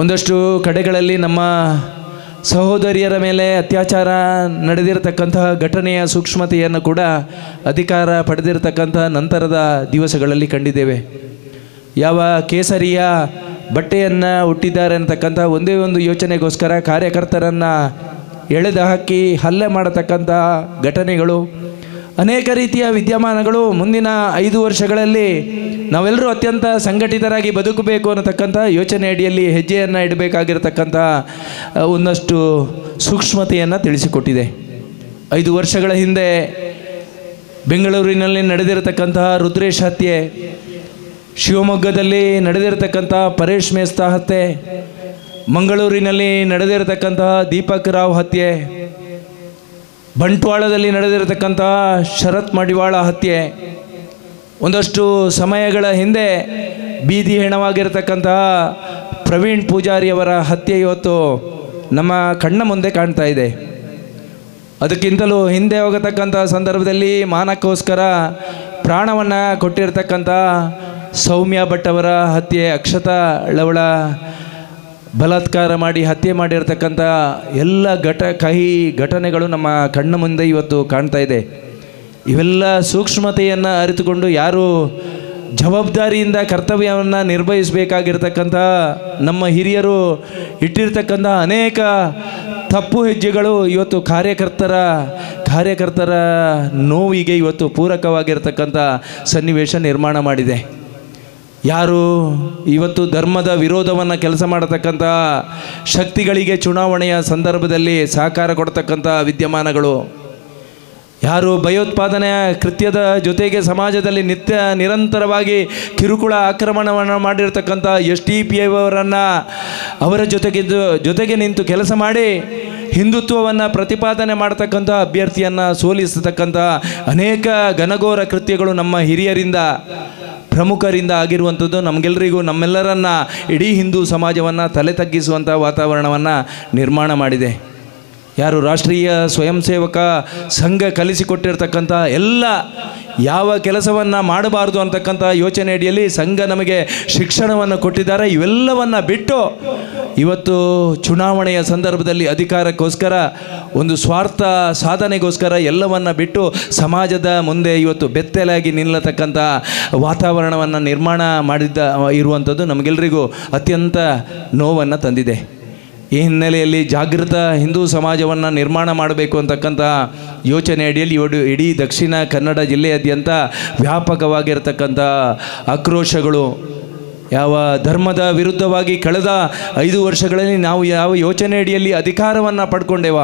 ಒಂದಷ್ಟು ಕಡೆಗಳಲ್ಲಿ ನಮ್ಮ ಸಹೋದರಿಯರ ಮೇಲೆ ಅತ್ಯಾಚಾರ ನಡೆದಿರತಕ್ಕಂತಹ ಘಟನೆಯ ಸೂಕ್ಷ್ಮತೆಯನ್ನು ಕೂಡ ಅಧಿಕಾರ ಪಡೆದಿರತಕ್ಕಂಥ ನಂತರದ ದಿವಸಗಳಲ್ಲಿ ಕಂಡಿದ್ದೇವೆ. ಯಾವ ಕೇಸರಿಯ ಬಟ್ಟೆಯನ್ನು ಹುಟ್ಟಿದ್ದಾರೆ ಅಂತಕ್ಕಂಥ ಒಂದೇ ಒಂದು ಯೋಚನೆಗೋಸ್ಕರ ಕಾರ್ಯಕರ್ತರನ್ನು ಎಳೆದು ಹಾಕಿ ಹಲ್ಲೆ ಮಾಡತಕ್ಕಂಥ ಘಟನೆಗಳು, ಅನೇಕ ರೀತಿಯ ವಿದ್ಯಮಾನಗಳು ಮುಂದಿನ 5 ವರ್ಷಗಳಲ್ಲಿ ನಾವೆಲ್ಲರೂ ಅತ್ಯಂತ ಸಂಘಟಿತರಾಗಿ ಬದುಕಬೇಕು ಅನ್ನತಕ್ಕಂಥ ಯೋಚನೆ ಅಡಿಯಲ್ಲಿ ಹೆಜ್ಜೆಯನ್ನು ಇಡಬೇಕಾಗಿರತಕ್ಕಂಥ ಒಂದಷ್ಟು ಸೂಕ್ಷ್ಮತೆಯನ್ನು ತಿಳಿಸಿಕೊಟ್ಟಿದೆ. 5 ವರ್ಷಗಳ ಹಿಂದೆ ಬೆಂಗಳೂರಿನಲ್ಲಿ ನಡೆದಿರತಕ್ಕಂತಹ ರುದ್ರೇಶ್ ಹತ್ಯೆ, ಶಿವಮೊಗ್ಗದಲ್ಲಿ ನಡೆದಿರತಕ್ಕಂಥ ಪರೇಶ್ ಮೇಸ್ತಾ ಹತ್ಯೆ, ಮಂಗಳೂರಿನಲ್ಲಿ ನಡೆದಿರತಕ್ಕಂತಹ ದೀಪಕ್ ರಾವ್ ಹತ್ಯೆ, ಬಂಟ್ವಾಳದಲ್ಲಿ ನಡೆದಿರತಕ್ಕಂತಹ ಶರತ್ ಮಡಿವಾಳ ಹತ್ಯೆ, ಒಂದಷ್ಟು ಸಮಯಗಳ ಹಿಂದೆ ಬೀದಿ ಹೆಣವಾಗಿರತಕ್ಕಂತಹ ಪ್ರವೀಣ್ ಪೂಜಾರಿಯವರ ಹತ್ಯೆ ಇವತ್ತು ನಮ್ಮ ಕಣ್ಣ ಮುಂದೆ ಕಾಣ್ತಾ ಇದೆ. ಅದಕ್ಕಿಂತಲೂ ಹಿಂದೆ ಹೋಗತಕ್ಕಂಥ ಸಂದರ್ಭದಲ್ಲಿ ಮಾನಕ್ಕೋಸ್ಕರ ಪ್ರಾಣವನ್ನು ಕೊಟ್ಟಿರ್ತಕ್ಕಂಥ ಸೌಮ್ಯ ಭಟ್ ಅವರ ಹತ್ಯೆ, ಅಕ್ಷತಾ ಲವಳ ಬಲಾತ್ಕಾರ ಮಾಡಿ ಹತ್ಯೆ ಮಾಡಿರ್ತಕ್ಕಂಥ ಎಲ್ಲ ಕಹಿ ಘಟನೆಗಳು ನಮ್ಮ ಕಣ್ಣ ಮುಂದೆ ಇವತ್ತು ಕಾಣ್ತಾ ಇದೆ. ಇವೆಲ್ಲ ಸೂಕ್ಷ್ಮತೆಯನ್ನು ಅರಿತುಕೊಂಡು ಯಾರು ಜವಾಬ್ದಾರಿಯಿಂದ ಕರ್ತವ್ಯವನ್ನು ನಿರ್ವಹಿಸಬೇಕಾಗಿರ್ತಕ್ಕಂಥ ನಮ್ಮ ಹಿರಿಯರು ಇಟ್ಟಿರ್ತಕ್ಕಂಥ ಅನೇಕ ತಪ್ಪು ಹೆಜ್ಜೆಗಳು ಇವತ್ತು ಕಾರ್ಯಕರ್ತರ ನೋವಿಗೆ ಇವತ್ತು ಪೂರಕವಾಗಿರ್ತಕ್ಕಂಥ ಸನ್ನಿವೇಶ ನಿರ್ಮಾಣ ಮಾಡಿದೆ. ಯಾರು ಇವತ್ತು ಧರ್ಮದ ವಿರೋಧವನ್ನು ಕೆಲಸ ಮಾಡತಕ್ಕಂಥ ಶಕ್ತಿಗಳಿಗೆ ಚುನಾವಣೆಯ ಸಂದರ್ಭದಲ್ಲಿ ಸಹಕಾರ ಕೊಡ್ತಕ್ಕಂಥ ವಿದ್ಯಮಾನಗಳು, ಯಾರು ಭಯೋತ್ಪಾದನೆಯ ಕೃತ್ಯದ ಜೊತೆಗೆ ಸಮಾಜದಲ್ಲಿ ನಿರಂತರವಾಗಿ ಕಿರುಕುಳ ಆಕ್ರಮಣವನ್ನು ಮಾಡಿರ್ತಕ್ಕಂಥ SDPI ಅವರನ್ನು ಅವರ ಜೊತೆಗೆ ನಿಂತು ಕೆಲಸ ಮಾಡಿ ಹಿಂದುತ್ವವನ್ನು ಪ್ರತಿಪಾದನೆ ಮಾಡತಕ್ಕಂಥ ಅಭ್ಯರ್ಥಿಯನ್ನು ಸೋಲಿಸತಕ್ಕಂಥ ಅನೇಕ ಘನಘೋರ ಕೃತ್ಯಗಳು ನಮ್ಮ ಹಿರಿಯರಿಂದ ಪ್ರಮುಖರಿಂದ ಆಗಿರುವಂಥದ್ದು ನಮಗೆಲ್ಲರಿಗೂ ನಮ್ಮೆಲ್ಲರನ್ನ ಇಡೀ ಹಿಂದೂ ಸಮಾಜವನ್ನು ತಲೆ ತಗ್ಗಿಸುವಂಥ ವಾತಾವರಣವನ್ನು ನಿರ್ಮಾಣ ಮಾಡಿದೆ. ಯಾರು ರಾಷ್ಟ್ರೀಯ ಸ್ವಯಂ ಸೇವಕ ಸಂಘ ಕಲಿಸಿಕೊಟ್ಟಿರ್ತಕ್ಕಂಥ ಎಲ್ಲ ಯಾವ ಕೆಲಸವನ್ನು ಮಾಡಬಾರ್ದು ಅಂತಕ್ಕಂಥ ಯೋಚನೆ ಅಡಿಯಲ್ಲಿ ಸಂಘ ನಮಗೆ ಶಿಕ್ಷಣವನ್ನು ಕೊಟ್ಟಿದ್ದಾರೆ. ಇವೆಲ್ಲವನ್ನು ಬಿಟ್ಟು ಇವತ್ತು ಚುನಾವಣೆಯ ಸಂದರ್ಭದಲ್ಲಿ ಅಧಿಕಾರಕ್ಕೋಸ್ಕರ ಒಂದು ಸ್ವಾರ್ಥ ಸಾಧನೆಗೋಸ್ಕರ ಎಲ್ಲವನ್ನು ಬಿಟ್ಟು ಸಮಾಜದ ಮುಂದೆ ಇವತ್ತು ಬೆತ್ತಲಾಗಿ ನಿಲ್ಲತಕ್ಕಂಥ ವಾತಾವರಣವನ್ನು ನಿರ್ಮಾಣ ಇರುವಂಥದ್ದು ನಮಗೆಲ್ಲರಿಗೂ ಅತ್ಯಂತ ನೋವನ್ನು ತಂದಿದೆ. ಈ ಹಿನ್ನೆಲೆಯಲ್ಲಿ ಜಾಗೃತ ಹಿಂದೂ ಸಮಾಜವನ್ನು ನಿರ್ಮಾಣ ಮಾಡಬೇಕು ಅಂತಕ್ಕಂಥ ಯೋಚನೆ ಅಡಿಯಲ್ಲಿ ಇಡೀ ದಕ್ಷಿಣ ಕನ್ನಡ ಜಿಲ್ಲೆಯಾದ್ಯಂತ ವ್ಯಾಪಕವಾಗಿರ್ತಕ್ಕಂಥ ಆಕ್ರೋಶಗಳು, ಯಾವ ಧರ್ಮದ ವಿರುದ್ಧವಾಗಿ ಕಳೆದ 5 ವರ್ಷಗಳಲ್ಲಿ ನಾವು ಯಾವ ಯೋಚನೆ ಅಡಿಯಲ್ಲಿ ಅಧಿಕಾರವನ್ನು ಪಡ್ಕೊಂಡೇವ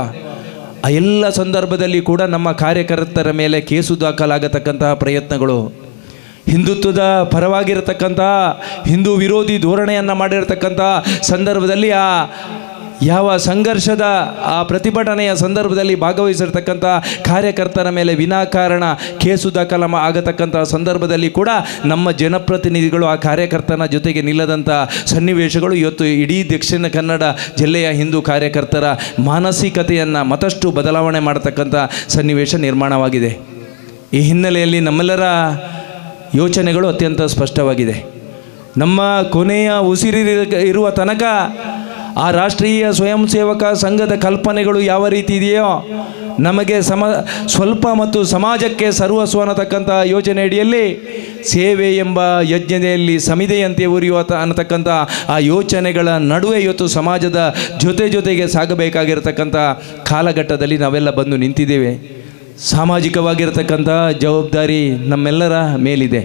ಆ ಎಲ್ಲ ಸಂದರ್ಭದಲ್ಲಿ ಕೂಡ ನಮ್ಮ ಕಾರ್ಯಕರ್ತರ ಮೇಲೆ ಕೇಸು ದಾಖಲಾಗತಕ್ಕಂತಹ ಪ್ರಯತ್ನಗಳು, ಹಿಂದುತ್ವದ ಪರವಾಗಿರತಕ್ಕಂಥ ಹಿಂದೂ ವಿರೋಧಿ ಧೋರಣೆಯನ್ನು ಮಾಡಿರತಕ್ಕಂಥ ಸಂದರ್ಭದಲ್ಲಿ ಯಾವ ಸಂಘರ್ಷದ ಪ್ರತಿಭಟನೆಯ ಸಂದರ್ಭದಲ್ಲಿ ಭಾಗವಹಿಸಿರ್ತಕ್ಕಂಥ ಕಾರ್ಯಕರ್ತರ ಮೇಲೆ ವಿನಾಕಾರಣ ಕೇಸು ದಾಖಲ ಆಗತಕ್ಕಂಥ ಸಂದರ್ಭದಲ್ಲಿ ಕೂಡ ನಮ್ಮ ಜನಪ್ರತಿನಿಧಿಗಳು ಆ ಕಾರ್ಯಕರ್ತನ ಜೊತೆಗೆ ನಿಲ್ಲದಂಥ ಸನ್ನಿವೇಶಗಳು ಇವತ್ತು ಇಡೀ ದಕ್ಷಿಣ ಕನ್ನಡ ಜಿಲ್ಲೆಯ ಹಿಂದೂ ಕಾರ್ಯಕರ್ತರ ಮಾನಸಿಕತೆಯನ್ನು ಮತ್ತಷ್ಟು ಬದಲಾವಣೆ ಮಾಡತಕ್ಕಂಥ ಸನ್ನಿವೇಶ ನಿರ್ಮಾಣವಾಗಿದೆ. ಈ ಹಿನ್ನೆಲೆಯಲ್ಲಿ ನಮ್ಮೆಲ್ಲರ ಯೋಚನೆಗಳು ಅತ್ಯಂತ ಸ್ಪಷ್ಟವಾಗಿದೆ. ನಮ್ಮ ಕೊನೆಯ ಇರುವ ತನಕ ಆ ರಾಷ್ಟ್ರೀಯ ಸ್ವಯಂ ಸೇವಕ ಸಂಘದ ಕಲ್ಪನೆಗಳು ಯಾವ ರೀತಿ ಇದೆಯೋ ನಮಗೆ ಸ್ವಲ್ಪ ಮತ್ತು ಸಮಾಜಕ್ಕೆ ಸರ್ವಸ್ವ ಅನ್ನತಕ್ಕಂಥ ಯೋಚನೆ ಅಡಿಯಲ್ಲಿ ಸೇವೆ ಎಂಬ ಯಜ್ಞದಲ್ಲಿ ಸಮಿದೆಯಂತೆ ಉರಿಯುವ ಅನ್ನತಕ್ಕಂಥ ಆ ಯೋಚನೆಗಳ ನಡುವೆ ಇವತ್ತು ಸಮಾಜದ ಜೊತೆಗೆ ಸಾಗಬೇಕಾಗಿರತಕ್ಕಂಥ ಕಾಲಘಟ್ಟದಲ್ಲಿ ನಾವೆಲ್ಲ ಬಂದು ನಿಂತಿದ್ದೇವೆ. ಸಾಮಾಜಿಕವಾಗಿರತಕ್ಕಂಥ ಜವಾಬ್ದಾರಿ ನಮ್ಮೆಲ್ಲರ ಮೇಲಿದೆ.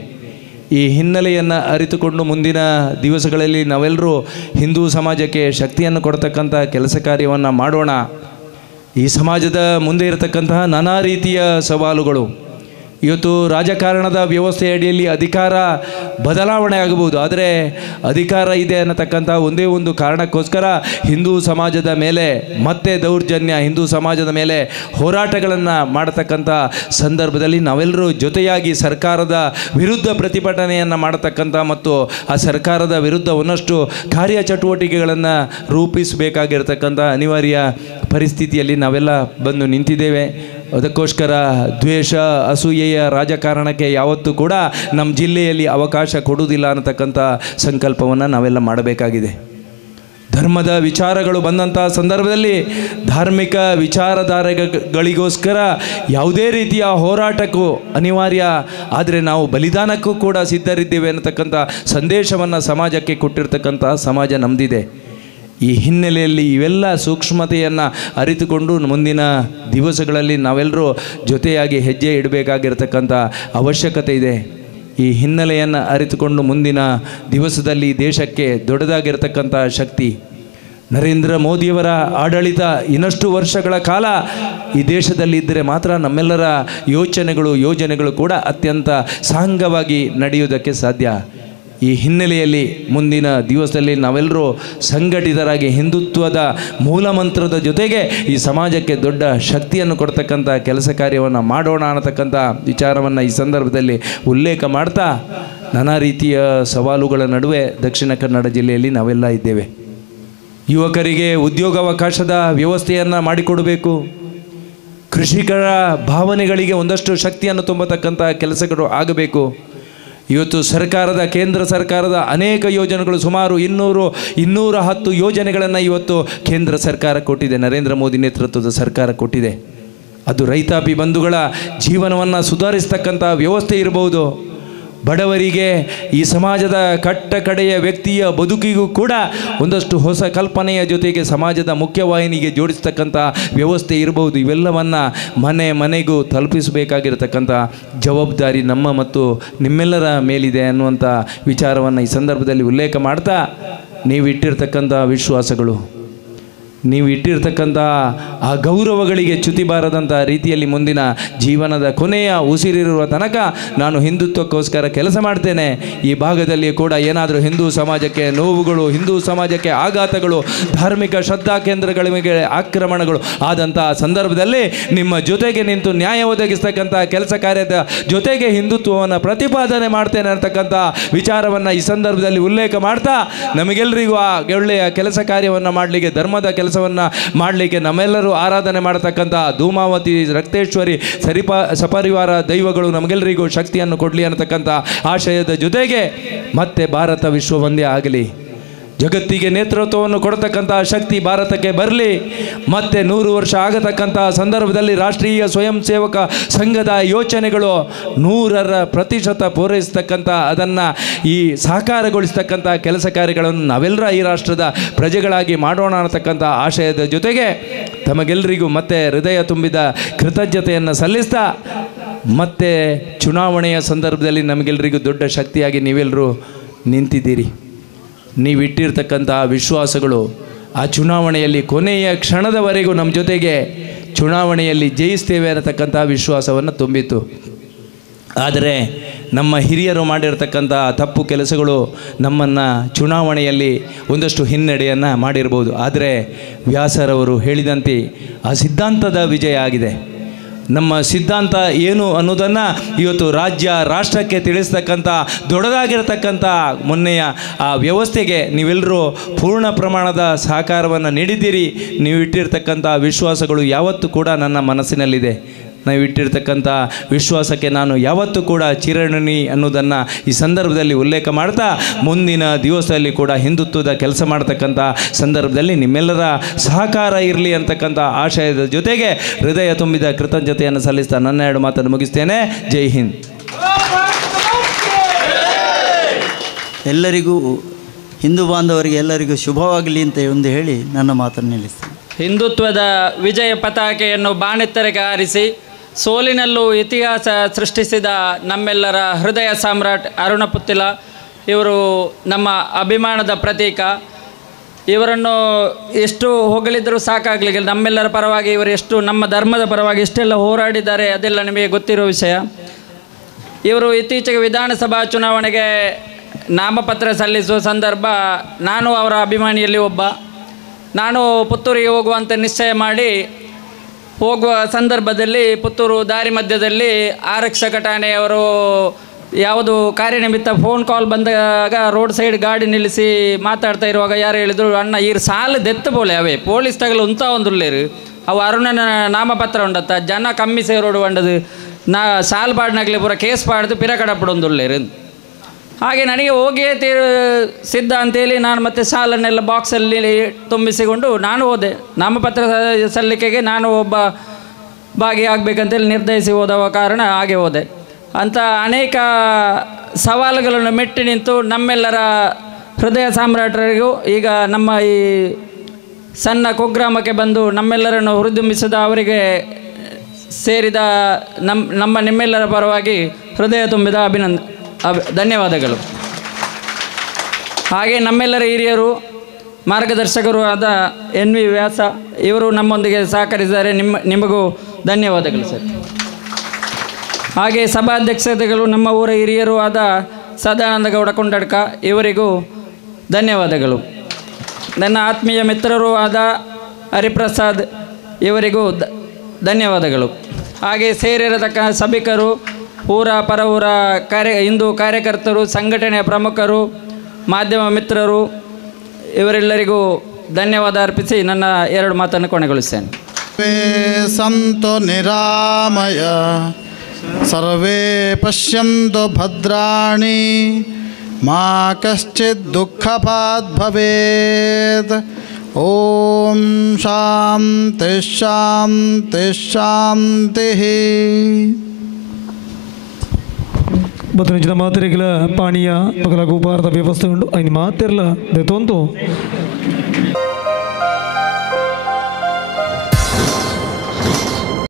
ಈ ಹಿನ್ನೆಲೆಯನ್ನು ಅರಿತುಕೊಂಡು ಮುಂದಿನ ದಿವಸಗಳಲ್ಲಿ ನಾವೆಲ್ಲರೂ ಹಿಂದೂ ಸಮಾಜಕ್ಕೆ ಶಕ್ತಿಯನ್ನು ಕೊಡ್ತಕ್ಕಂಥ ಕೆಲಸ ಕಾರ್ಯವನ್ನು ಮಾಡೋಣ. ಈ ಸಮಾಜದ ಮುಂದೆ ಇರತಕ್ಕಂತಹ ನಾನಾ ರೀತಿಯ ಸವಾಲುಗಳು, ಇವತ್ತು ರಾಜಕಾರಣದ ವ್ಯವಸ್ಥೆ ಅಡಿಯಲ್ಲಿ ಅಧಿಕಾರ ಬದಲಾವಣೆ ಆಗಬಹುದು, ಆದರೆ ಅಧಿಕಾರ ಇದೆ ಅನ್ನತಕ್ಕಂಥ ಒಂದೇ ಒಂದು ಕಾರಣಕ್ಕೋಸ್ಕರ ಹಿಂದೂ ಸಮಾಜದ ಮೇಲೆ ಮತ್ತೆ ದೌರ್ಜನ್ಯ, ಹಿಂದೂ ಸಮಾಜದ ಮೇಲೆ ಹೋರಾಟಗಳನ್ನು ಮಾಡತಕ್ಕಂಥ ಸಂದರ್ಭದಲ್ಲಿ ನಾವೆಲ್ಲರೂ ಜೊತೆಯಾಗಿ ಸರ್ಕಾರದ ವಿರುದ್ಧ ಪ್ರತಿಭಟನೆಯನ್ನು ಮಾಡತಕ್ಕಂಥ ಮತ್ತು ಆ ಸರ್ಕಾರದ ವಿರುದ್ಧ ಒಂದಷ್ಟು ಕಾರ್ಯಚಟುವಟಿಕೆಗಳನ್ನು ರೂಪಿಸಬೇಕಾಗಿರ್ತಕ್ಕಂಥ ಅನಿವಾರ್ಯ ಪರಿಸ್ಥಿತಿಯಲ್ಲಿ ನಾವೆಲ್ಲ ಬಂದು ನಿಂತಿದ್ದೇವೆ. ಅದಕ್ಕೋಸ್ಕರ ದ್ವೇಷ, ಅಸೂಯೆಯ ರಾಜಕಾರಣಕ್ಕೆ ಯಾವತ್ತೂ ಕೂಡ ನಮ್ಮ ಜಿಲ್ಲೆಯಲ್ಲಿ ಅವಕಾಶ ಕೊಡುವುದಿಲ್ಲ ಅನ್ನತಕ್ಕಂಥ ಸಂಕಲ್ಪವನ್ನು ನಾವೆಲ್ಲ ಮಾಡಬೇಕಾಗಿದೆ. ಧರ್ಮದ ವಿಚಾರಗಳು ಬಂದಂಥ ಸಂದರ್ಭದಲ್ಲಿ ಧಾರ್ಮಿಕ ವಿಚಾರಧಾರೆಗಳಿಗೋಸ್ಕರ ಯಾವುದೇ ರೀತಿಯ ಹೋರಾಟಕ್ಕೂ ಅನಿವಾರ್ಯ, ಆದರೆ ನಾವು ಬಲಿದಾನಕ್ಕೂ ಕೂಡ ಸಿದ್ಧರಿದ್ದೇವೆ ಅನ್ನತಕ್ಕಂಥ ಸಂದೇಶವನ್ನು ಸಮಾಜಕ್ಕೆ ಕೊಟ್ಟಿರ್ತಕ್ಕಂಥ ಸಮಾಜ ನಮ್ಮದಿದೆ. ಈ ಹಿನ್ನೆಲೆಯಲ್ಲಿ ಇವೆಲ್ಲ ಸೂಕ್ಷ್ಮತೆಯನ್ನು ಅರಿತುಕೊಂಡು ಮುಂದಿನ ದಿವಸಗಳಲ್ಲಿ ನಾವೆಲ್ಲರೂ ಜೊತೆಯಾಗಿ ಹೆಜ್ಜೆ ಇಡಬೇಕಾಗಿರ್ತಕ್ಕಂಥ ಅವಶ್ಯಕತೆ ಇದೆ. ಈ ಹಿನ್ನೆಲೆಯನ್ನು ಅರಿತುಕೊಂಡು ಮುಂದಿನ ದಿವಸದಲ್ಲಿ ದೇಶಕ್ಕೆ ದೊಡ್ಡದಾಗಿರ್ತಕ್ಕಂಥ ಶಕ್ತಿ ನರೇಂದ್ರ ಮೋದಿಯವರ ಆಡಳಿತ ಇನ್ನಷ್ಟು ವರ್ಷಗಳ ಕಾಲ ಈ ದೇಶದಲ್ಲಿ ಇದ್ದರೆ ಮಾತ್ರ ನಮ್ಮೆಲ್ಲರ ಯೋಜನೆಗಳು ಕೂಡ ಅತ್ಯಂತ ಸಾಂಗವಾಗಿ ನಡೆಯುವುದಕ್ಕೆ ಸಾಧ್ಯ. ಈ ಹಿನ್ನೆಲೆಯಲ್ಲಿ ಮುಂದಿನ ದಿವಸದಲ್ಲಿ ನಾವೆಲ್ಲರೂ ಸಂಘಟಿತರಾಗಿ ಹಿಂದುತ್ವದ ಮೂಲಮಂತ್ರದ ಜೊತೆಗೆ ಈ ಸಮಾಜಕ್ಕೆ ದೊಡ್ಡ ಶಕ್ತಿಯನ್ನು ಕೊಡ್ತಕ್ಕಂಥ ಕೆಲಸ ಕಾರ್ಯವನ್ನು ಮಾಡೋಣ ಅನ್ನತಕ್ಕಂಥ ವಿಚಾರವನ್ನು ಈ ಸಂದರ್ಭದಲ್ಲಿ ಉಲ್ಲೇಖ ಮಾಡ್ತಾ, ನಾನಾ ರೀತಿಯ ಸವಾಲುಗಳ ನಡುವೆ ದಕ್ಷಿಣ ಕನ್ನಡ ಜಿಲ್ಲೆಯಲ್ಲಿ ನಾವೆಲ್ಲ ಇದ್ದೇವೆ. ಯುವಕರಿಗೆ ಉದ್ಯೋಗಾವಕಾಶದ ವ್ಯವಸ್ಥೆಯನ್ನು ಮಾಡಿಕೊಡಬೇಕು. ಕೃಷಿಕರ ಭಾವನೆಗಳಿಗೆ ಒಂದಷ್ಟು ಶಕ್ತಿಯನ್ನು ತುಂಬತಕ್ಕಂಥ ಕೆಲಸಗಳು ಆಗಬೇಕು. ಇವತ್ತು ಕೇಂದ್ರ ಸರ್ಕಾರದ ಅನೇಕ ಯೋಜನೆಗಳು, ಸುಮಾರು 210 ಯೋಜನೆಗಳನ್ನು ಇವತ್ತು ಕೇಂದ್ರ ಸರ್ಕಾರ ಕೊಟ್ಟಿದೆ, ನರೇಂದ್ರ ಮೋದಿ ನೇತೃತ್ವದ ಸರ್ಕಾರ ಕೊಟ್ಟಿದೆ. ಅದು ರೈತಾಪಿ ಬಂಧುಗಳ ಜೀವನವನ್ನು ಸುಧಾರಿಸ್ತಕ್ಕಂಥ ವ್ಯವಸ್ಥೆ ಇರಬಹುದು. ಬಡವರಿಗೆ, ಈ ಸಮಾಜದ ಕಡೆಯ ವ್ಯಕ್ತಿಯ ಬದುಕಿಗೂ ಕೂಡ ಒಂದಷ್ಟು ಹೊಸ ಕಲ್ಪನೆಯ ಜೊತೆಗೆ ಸಮಾಜದ ಮುಖ್ಯವಾಹಿನಿಗೆ ಜೋಡಿಸ್ತಕ್ಕಂಥ ವ್ಯವಸ್ಥೆ ಇರಬಹುದು. ಇವೆಲ್ಲವನ್ನು ಮನೆಗೂ ತಲುಪಿಸಬೇಕಾಗಿರತಕ್ಕಂಥ ಜವಾಬ್ದಾರಿ ನಮ್ಮ ಮತ್ತು ನಿಮ್ಮೆಲ್ಲರ ಮೇಲಿದೆ ಅನ್ನುವಂಥ ವಿಚಾರವನ್ನು ಈ ಸಂದರ್ಭದಲ್ಲಿ ಉಲ್ಲೇಖ ಮಾಡ್ತಾ, ನೀವಿಟ್ಟಿರ್ತಕ್ಕಂಥ ವಿಶ್ವಾಸಗಳು, ನೀವು ಇಟ್ಟಿರ್ತಕ್ಕಂಥ ಆ ಗೌರವಗಳಿಗೆ ಚ್ಯುತಿ ಬಾರದಂಥ ರೀತಿಯಲ್ಲಿ ಮುಂದಿನ ಜೀವನದ ಕೊನೆಯ ಉಸಿರಿರುವ ತನಕ ನಾನು ಹಿಂದುತ್ವಕ್ಕೋಸ್ಕರ ಕೆಲಸ ಮಾಡ್ತೇನೆ. ಈ ಭಾಗದಲ್ಲಿ ಕೂಡ ಏನಾದರೂ ಹಿಂದೂ ಸಮಾಜಕ್ಕೆ ನೋವುಗಳು, ಹಿಂದೂ ಸಮಾಜಕ್ಕೆ ಆಘಾತಗಳು, ಧಾರ್ಮಿಕ ಶ್ರದ್ಧಾ ಕೇಂದ್ರಗಳಿಗೆ ಆಕ್ರಮಣಗಳು ಆದಂಥ ಸಂದರ್ಭದಲ್ಲಿ ನಿಮ್ಮ ಜೊತೆಗೆ ನಿಂತು ನ್ಯಾಯ ಒದಗಿಸ್ತಕ್ಕಂಥ ಕೆಲಸ ಕಾರ್ಯದ ಜೊತೆಗೆ ಹಿಂದುತ್ವವನ್ನು ಪ್ರತಿಪಾದನೆ ಮಾಡ್ತೇನೆ ಅಂತಕ್ಕಂಥ ವಿಚಾರವನ್ನು ಈ ಸಂದರ್ಭದಲ್ಲಿ ಉಲ್ಲೇಖ ಮಾಡ್ತಾ, ನಮಗೆಲ್ಲರಿಗೂ ಆ ಒಳ್ಳೆಯ ಕೆಲಸ ಕಾರ್ಯವನ್ನು ಮಾಡಲಿಕ್ಕೆ, ಧರ್ಮದ ಕೆಲಸವನ್ನು ಮಾಡಲಿಕ್ಕೆ ನಮ್ಮೆಲ್ಲರೂ ಆರಾಧನೆ ಮಾಡತಕ್ಕಂಥ ಧೂಮಾವತಿ, ರಕ್ತೇಶ್ವರಿ, ಸಪರಿವಾರ ದೈವಗಳು ನಮಗೆಲ್ಲರಿಗೂ ಶಕ್ತಿಯನ್ನು ಕೊಡಲಿ ಅನ್ನತಕ್ಕಂಥ ಆಶಯದ ಜೊತೆಗೆ ಮತ್ತೆ ಭಾರತ ವಿಶ್ವ ಒಂದೇ ಆಗಲಿ, ಜಗತ್ತಿಗೆ ನೇತೃತ್ವವನ್ನು ಕೊಡತಕ್ಕಂಥ ಶಕ್ತಿ ಭಾರತಕ್ಕೆ ಬರಲಿ. ಮತ್ತೆ 100 ವರ್ಷ ಆಗತಕ್ಕಂಥ ಸಂದರ್ಭದಲ್ಲಿ ರಾಷ್ಟ್ರೀಯ ಸ್ವಯಂ ಸೇವಕ ಸಂಘದ ಯೋಚನೆಗಳು 100% ಪೂರೈಸ್ತಕ್ಕಂಥ, ಅದನ್ನು ಈ ಸಾಕಾರಗೊಳಿಸ್ತಕ್ಕಂಥ ಕೆಲಸ ಕಾರ್ಯಗಳನ್ನು ನಾವೆಲ್ಲರ ಈ ರಾಷ್ಟ್ರದ ಪ್ರಜೆಗಳಾಗಿ ಮಾಡೋಣ ಅನ್ನತಕ್ಕಂಥ ಆಶಯದ ಜೊತೆಗೆ ತಮಗೆಲ್ಲರಿಗೂ ಮತ್ತೆ ಹೃದಯ ತುಂಬಿದ ಕೃತಜ್ಞತೆಯನ್ನು ಸಲ್ಲಿಸ್ತಾ, ಮತ್ತೆ ಚುನಾವಣೆಯ ಸಂದರ್ಭದಲ್ಲಿ ನಮಗೆಲ್ಲರಿಗೂ ದೊಡ್ಡ ಶಕ್ತಿಯಾಗಿ ನೀವೆಲ್ಲರೂ ನಿಂತಿದ್ದೀರಿ. ನೀವಿಟ್ಟಿರ್ತಕ್ಕಂಥ ವಿಶ್ವಾಸಗಳು ಆ ಚುನಾವಣೆಯಲ್ಲಿ ಕೊನೆಯ ಕ್ಷಣದವರೆಗೂ ನಮ್ಮ ಜೊತೆಗೆ ಚುನಾವಣೆಯಲ್ಲಿ ಜಯಿಸ್ತೇವೆ ಅನ್ನತಕ್ಕಂಥ ವಿಶ್ವಾಸವನ್ನು ತುಂಬಿತ್ತು. ಆದರೆ ನಮ್ಮ ಹಿರಿಯರು ಮಾಡಿರ್ತಕ್ಕಂಥ ತಪ್ಪು ಕೆಲಸಗಳು ನಮ್ಮನ್ನು ಚುನಾವಣೆಯಲ್ಲಿ ಒಂದಷ್ಟು ಹಿನ್ನಡೆಯನ್ನು ಮಾಡಿರ್ಬೋದು. ಆದರೆ ವ್ಯಾಸರವರು ಹೇಳಿದಂತೆ ಆ ಸಿದ್ಧಾಂತದ ವಿಜಯ ಆಗಿದೆ. ನಮ್ಮ ಸಿದ್ಧಾಂತ ಏನು ಅನ್ನೋದನ್ನು ಇವತ್ತು ರಾಷ್ಟ್ರಕ್ಕೆ ತಿಳಿಸ್ತಕ್ಕಂಥ ದೊಡ್ಡದಾಗಿರತಕ್ಕಂಥ ಮೊನ್ನೆಯ ಆ ವ್ಯವಸ್ಥೆಗೆ ನೀವೆಲ್ಲರೂ ಪೂರ್ಣ ಪ್ರಮಾಣದ ಸಹಕಾರವನ್ನು ನೀಡಿದ್ದೀರಿ. ನೀವು ಇಟ್ಟಿರ್ತಕ್ಕಂಥ ವಿಶ್ವಾಸಗಳು ಯಾವತ್ತೂ ಕೂಡ ನನ್ನ ಮನಸ್ಸಿನಲ್ಲಿದೆ. ನಾವು ಇಟ್ಟಿರ್ತಕ್ಕಂಥ ವಿಶ್ವಾಸಕ್ಕೆ ನಾನು ಯಾವತ್ತೂ ಕೂಡ ಚಿರಋಣಿ ಅನ್ನೋದನ್ನು ಈ ಸಂದರ್ಭದಲ್ಲಿ ಉಲ್ಲೇಖ ಮಾಡ್ತಾ, ಮುಂದಿನ ದಿವಸದಲ್ಲಿ ಕೂಡ ಹಿಂದುತ್ವದ ಕೆಲಸ ಮಾಡ್ತಕ್ಕಂಥ ಸಂದರ್ಭದಲ್ಲಿ ನಿಮ್ಮೆಲ್ಲರ ಸಹಕಾರ ಇರಲಿ ಅಂತಕ್ಕಂಥ ಆಶಯದ ಜೊತೆಗೆ ಹೃದಯ ತುಂಬಿದ ಕೃತಜ್ಞತೆಯನ್ನು ಸಲ್ಲಿಸ್ತಾ ನನ್ನ 2 ಮಾತನ್ನು ಮುಗಿಸ್ತೇನೆ. ಜೈ ಹಿಂದ್. ಎಲ್ಲರಿಗೂ, ಹಿಂದೂ ಬಾಂಧವರಿಗೆ ಎಲ್ಲರಿಗೂ ಶುಭವಾಗಲಿ ಅಂತ ಒಂದು ಹೇಳಿ ನನ್ನ ಮಾತನ್ನು ನಿಲ್ಲಿಸ್ತೇನೆ. ಹಿಂದುತ್ವದ ವಿಜಯ ಪತಾಕೆಯನ್ನು ಬಾಣೆತ್ತರೆಗೆ ಹಾರಿಸಿ ಸೋಲಿನಲ್ಲೂ ಇತಿಹಾಸ ಸೃಷ್ಟಿಸಿದ ನಮ್ಮೆಲ್ಲರ ಹೃದಯ ಸಾಮ್ರಾಟ್ ಅರುಣ ಪುತ್ತಿಲ ಇವರು ನಮ್ಮ ಅಭಿಮಾನದ ಪ್ರತೀಕ. ಇವರನ್ನು ಎಷ್ಟು ಹೊಗಳಿದರೂ ಸಾಕಾಗಲಿಲ್ಲ. ನಮ್ಮೆಲ್ಲರ ಪರವಾಗಿ ಇವರು ಎಷ್ಟು ನಮ್ಮ ಧರ್ಮದ ಪರವಾಗಿ ಎಷ್ಟೆಲ್ಲ ಹೋರಾಡಿದ್ದಾರೆ ಅದೆಲ್ಲ ನಿಮಗೆ ಗೊತ್ತಿರೋ ವಿಷಯ. ಇವರು ಇತ್ತೀಚೆಗೆ ವಿಧಾನಸಭಾ ಚುನಾವಣೆಗೆ ನಾಮಪತ್ರ ಸಲ್ಲಿಸುವ ಸಂದರ್ಭ ನಾನು ಅವರ ಅಭಿಮಾನಿಯಲ್ಲಿ ಒಬ್ಬ. ನಾನು ಪುತ್ತೂರಿಗೆ ಹೋಗುವಂತೆ ನಿಶ್ಚಯ ಮಾಡಿ ಹೋಗುವ ಸಂದರ್ಭದಲ್ಲಿ ಪುತ್ತೂರು ದಾರಿ ಮಧ್ಯದಲ್ಲಿ ಆರಕ್ಷಕ ಠಾಣೆಯವರು ಯಾವುದು ಕಾರ್ಯನಿಮಿತ್ತ ಫೋನ್ ಕಾಲ್ ಬಂದಾಗ ರೋಡ್ ಸೈಡ್ ಗಾಡಿ ನಿಲ್ಲಿಸಿ ಮಾತಾಡ್ತಾ ಇರುವಾಗ ಯಾರು ಹೇಳಿದರು, ಅಣ್ಣ ಈ ಸಾಲು ದೆತ್ತು ಬೋಲೆ ಅವೇ ಪೊಲೀಸ್ ತಗಲು ಉಂತ ಒಂದುಲ್ಲೇರು ಅವು ಅರುಣನ ನಾಮಪತ್ರ ಉಂಡತ್ತ ಜನ ಕಮ್ಮಿ ಸೇರೋಡು ಬಂಡದು ನಾ ಸಾಲು ಪಾಡ್ನಾಗಲಿ ಪೂರ ಕೇಸ್ ಪಾಡ್ದು ಪಿರ ಕಡಪಡೊಂದುಲ್ಲೇರು. ಹಾಗೆ ನನಗೆ ಹೋಗಿಯೇ ಸಿದ್ಧ ಅಂತೇಳಿ ನಾನು ಮತ್ತೆ ಸಾಲನ್ನೆಲ್ಲ ಬಾಕ್ಸಲ್ಲಿ ತುಂಬಿಸಿಕೊಂಡು ನಾನು ಹೋದೆ. ನಾಮಪತ್ರ ಸಲ್ಲಿಕೆಗೆ ನಾನು ಒಬ್ಬ ಭಾಗಿಯಾಗಬೇಕಂತೇಳಿ ನಿರ್ಧರಿಸಿ ಹೋದವ ಕಾರಣ ಹಾಗೆ ಹೋದೆ. ಅಂತ ಅನೇಕ ಸವಾಲುಗಳನ್ನು ಮೆಟ್ಟಿ ನಿಂತು ನಮ್ಮೆಲ್ಲರ ಹೃದಯ ಸಾಮ್ರಾಟರಿಗೂ ಈಗ ನಮ್ಮ ಈ ಸಣ್ಣ ಕುಗ್ರಾಮಕ್ಕೆ ಬಂದು ನಮ್ಮೆಲ್ಲರನ್ನು ಹುರಿದುಂಬಿಸಿದ ಅವರಿಗೆ ಸೇರಿದ ನಿಮ್ಮೆಲ್ಲರ ಪರವಾಗಿ ಹೃದಯ ತುಂಬಿದ ಧನ್ಯವಾದಗಳು. ಹಾಗೆ ನಮ್ಮೆಲ್ಲರ ಹಿರಿಯರು ಮಾರ್ಗದರ್ಶಕರು ಆದ NV ವ್ಯಾಸ ಇವರು ನಮ್ಮೊಂದಿಗೆ ಸಹಕರಿಸಿದ್ದಾರೆ. ನಿಮಗೂ ಧನ್ಯವಾದಗಳು ಸರ್. ಹಾಗೆ ಸಭಾಧ್ಯಕ್ಷತೆಗಳು ನಮ್ಮ ಊರ ಹಿರಿಯರು ಆದ ಸದಾನಂದ ಗೌಡ ಕೊಂಡಡ್ಕ ಇವರಿಗೂ ಧನ್ಯವಾದಗಳು. ನನ್ನ ಆತ್ಮೀಯ ಮಿತ್ರರು ಆದ ಹರಿಪ್ರಸಾದ್ ಇವರಿಗೂ ಧನ್ಯವಾದಗಳು. ಹಾಗೆ ಸೇರಿರತಕ್ಕ ಸಭಿಕರು, ಊರ ಪರ ಊರ ಹಿಂದೂ ಕಾರ್ಯಕರ್ತರು, ಸಂಘಟನೆಯ ಪ್ರಮುಖರು, ಮಾಧ್ಯಮ ಮಿತ್ರರು ಇವರೆಲ್ಲರಿಗೂ ಧನ್ಯವಾದ ಅರ್ಪಿಸಿ ನನ್ನ 2 ಮಾತನ್ನು ಕೊನೆಗೊಳಿಸ್ತೇನೆ. ಸಂತು ನಿರಾಮಯ ಸರ್ವೇ ಪಶ್ಯಂತು ಭದ್ರಾಣಿ ಮಾ ಕಶ್ಚಿತ್ ದುಃಖಪಾತ್ ಭವೇತ್. ಓಂ ಶಾಂತಿ ಶಾಂತಿ ಶಾಂತಿ. ಬತ್ತನಿಂಚಿನ ಮಾತೆರೆಗಳ ಪಾನೀಯ ಮಗಲ ಗೋಪಾರದ ವ್ಯವಸ್ಥೆ ಉಂಟು. ಐದು ಮಾತೆರ್ಲ ದೆತ್ತೊಂದು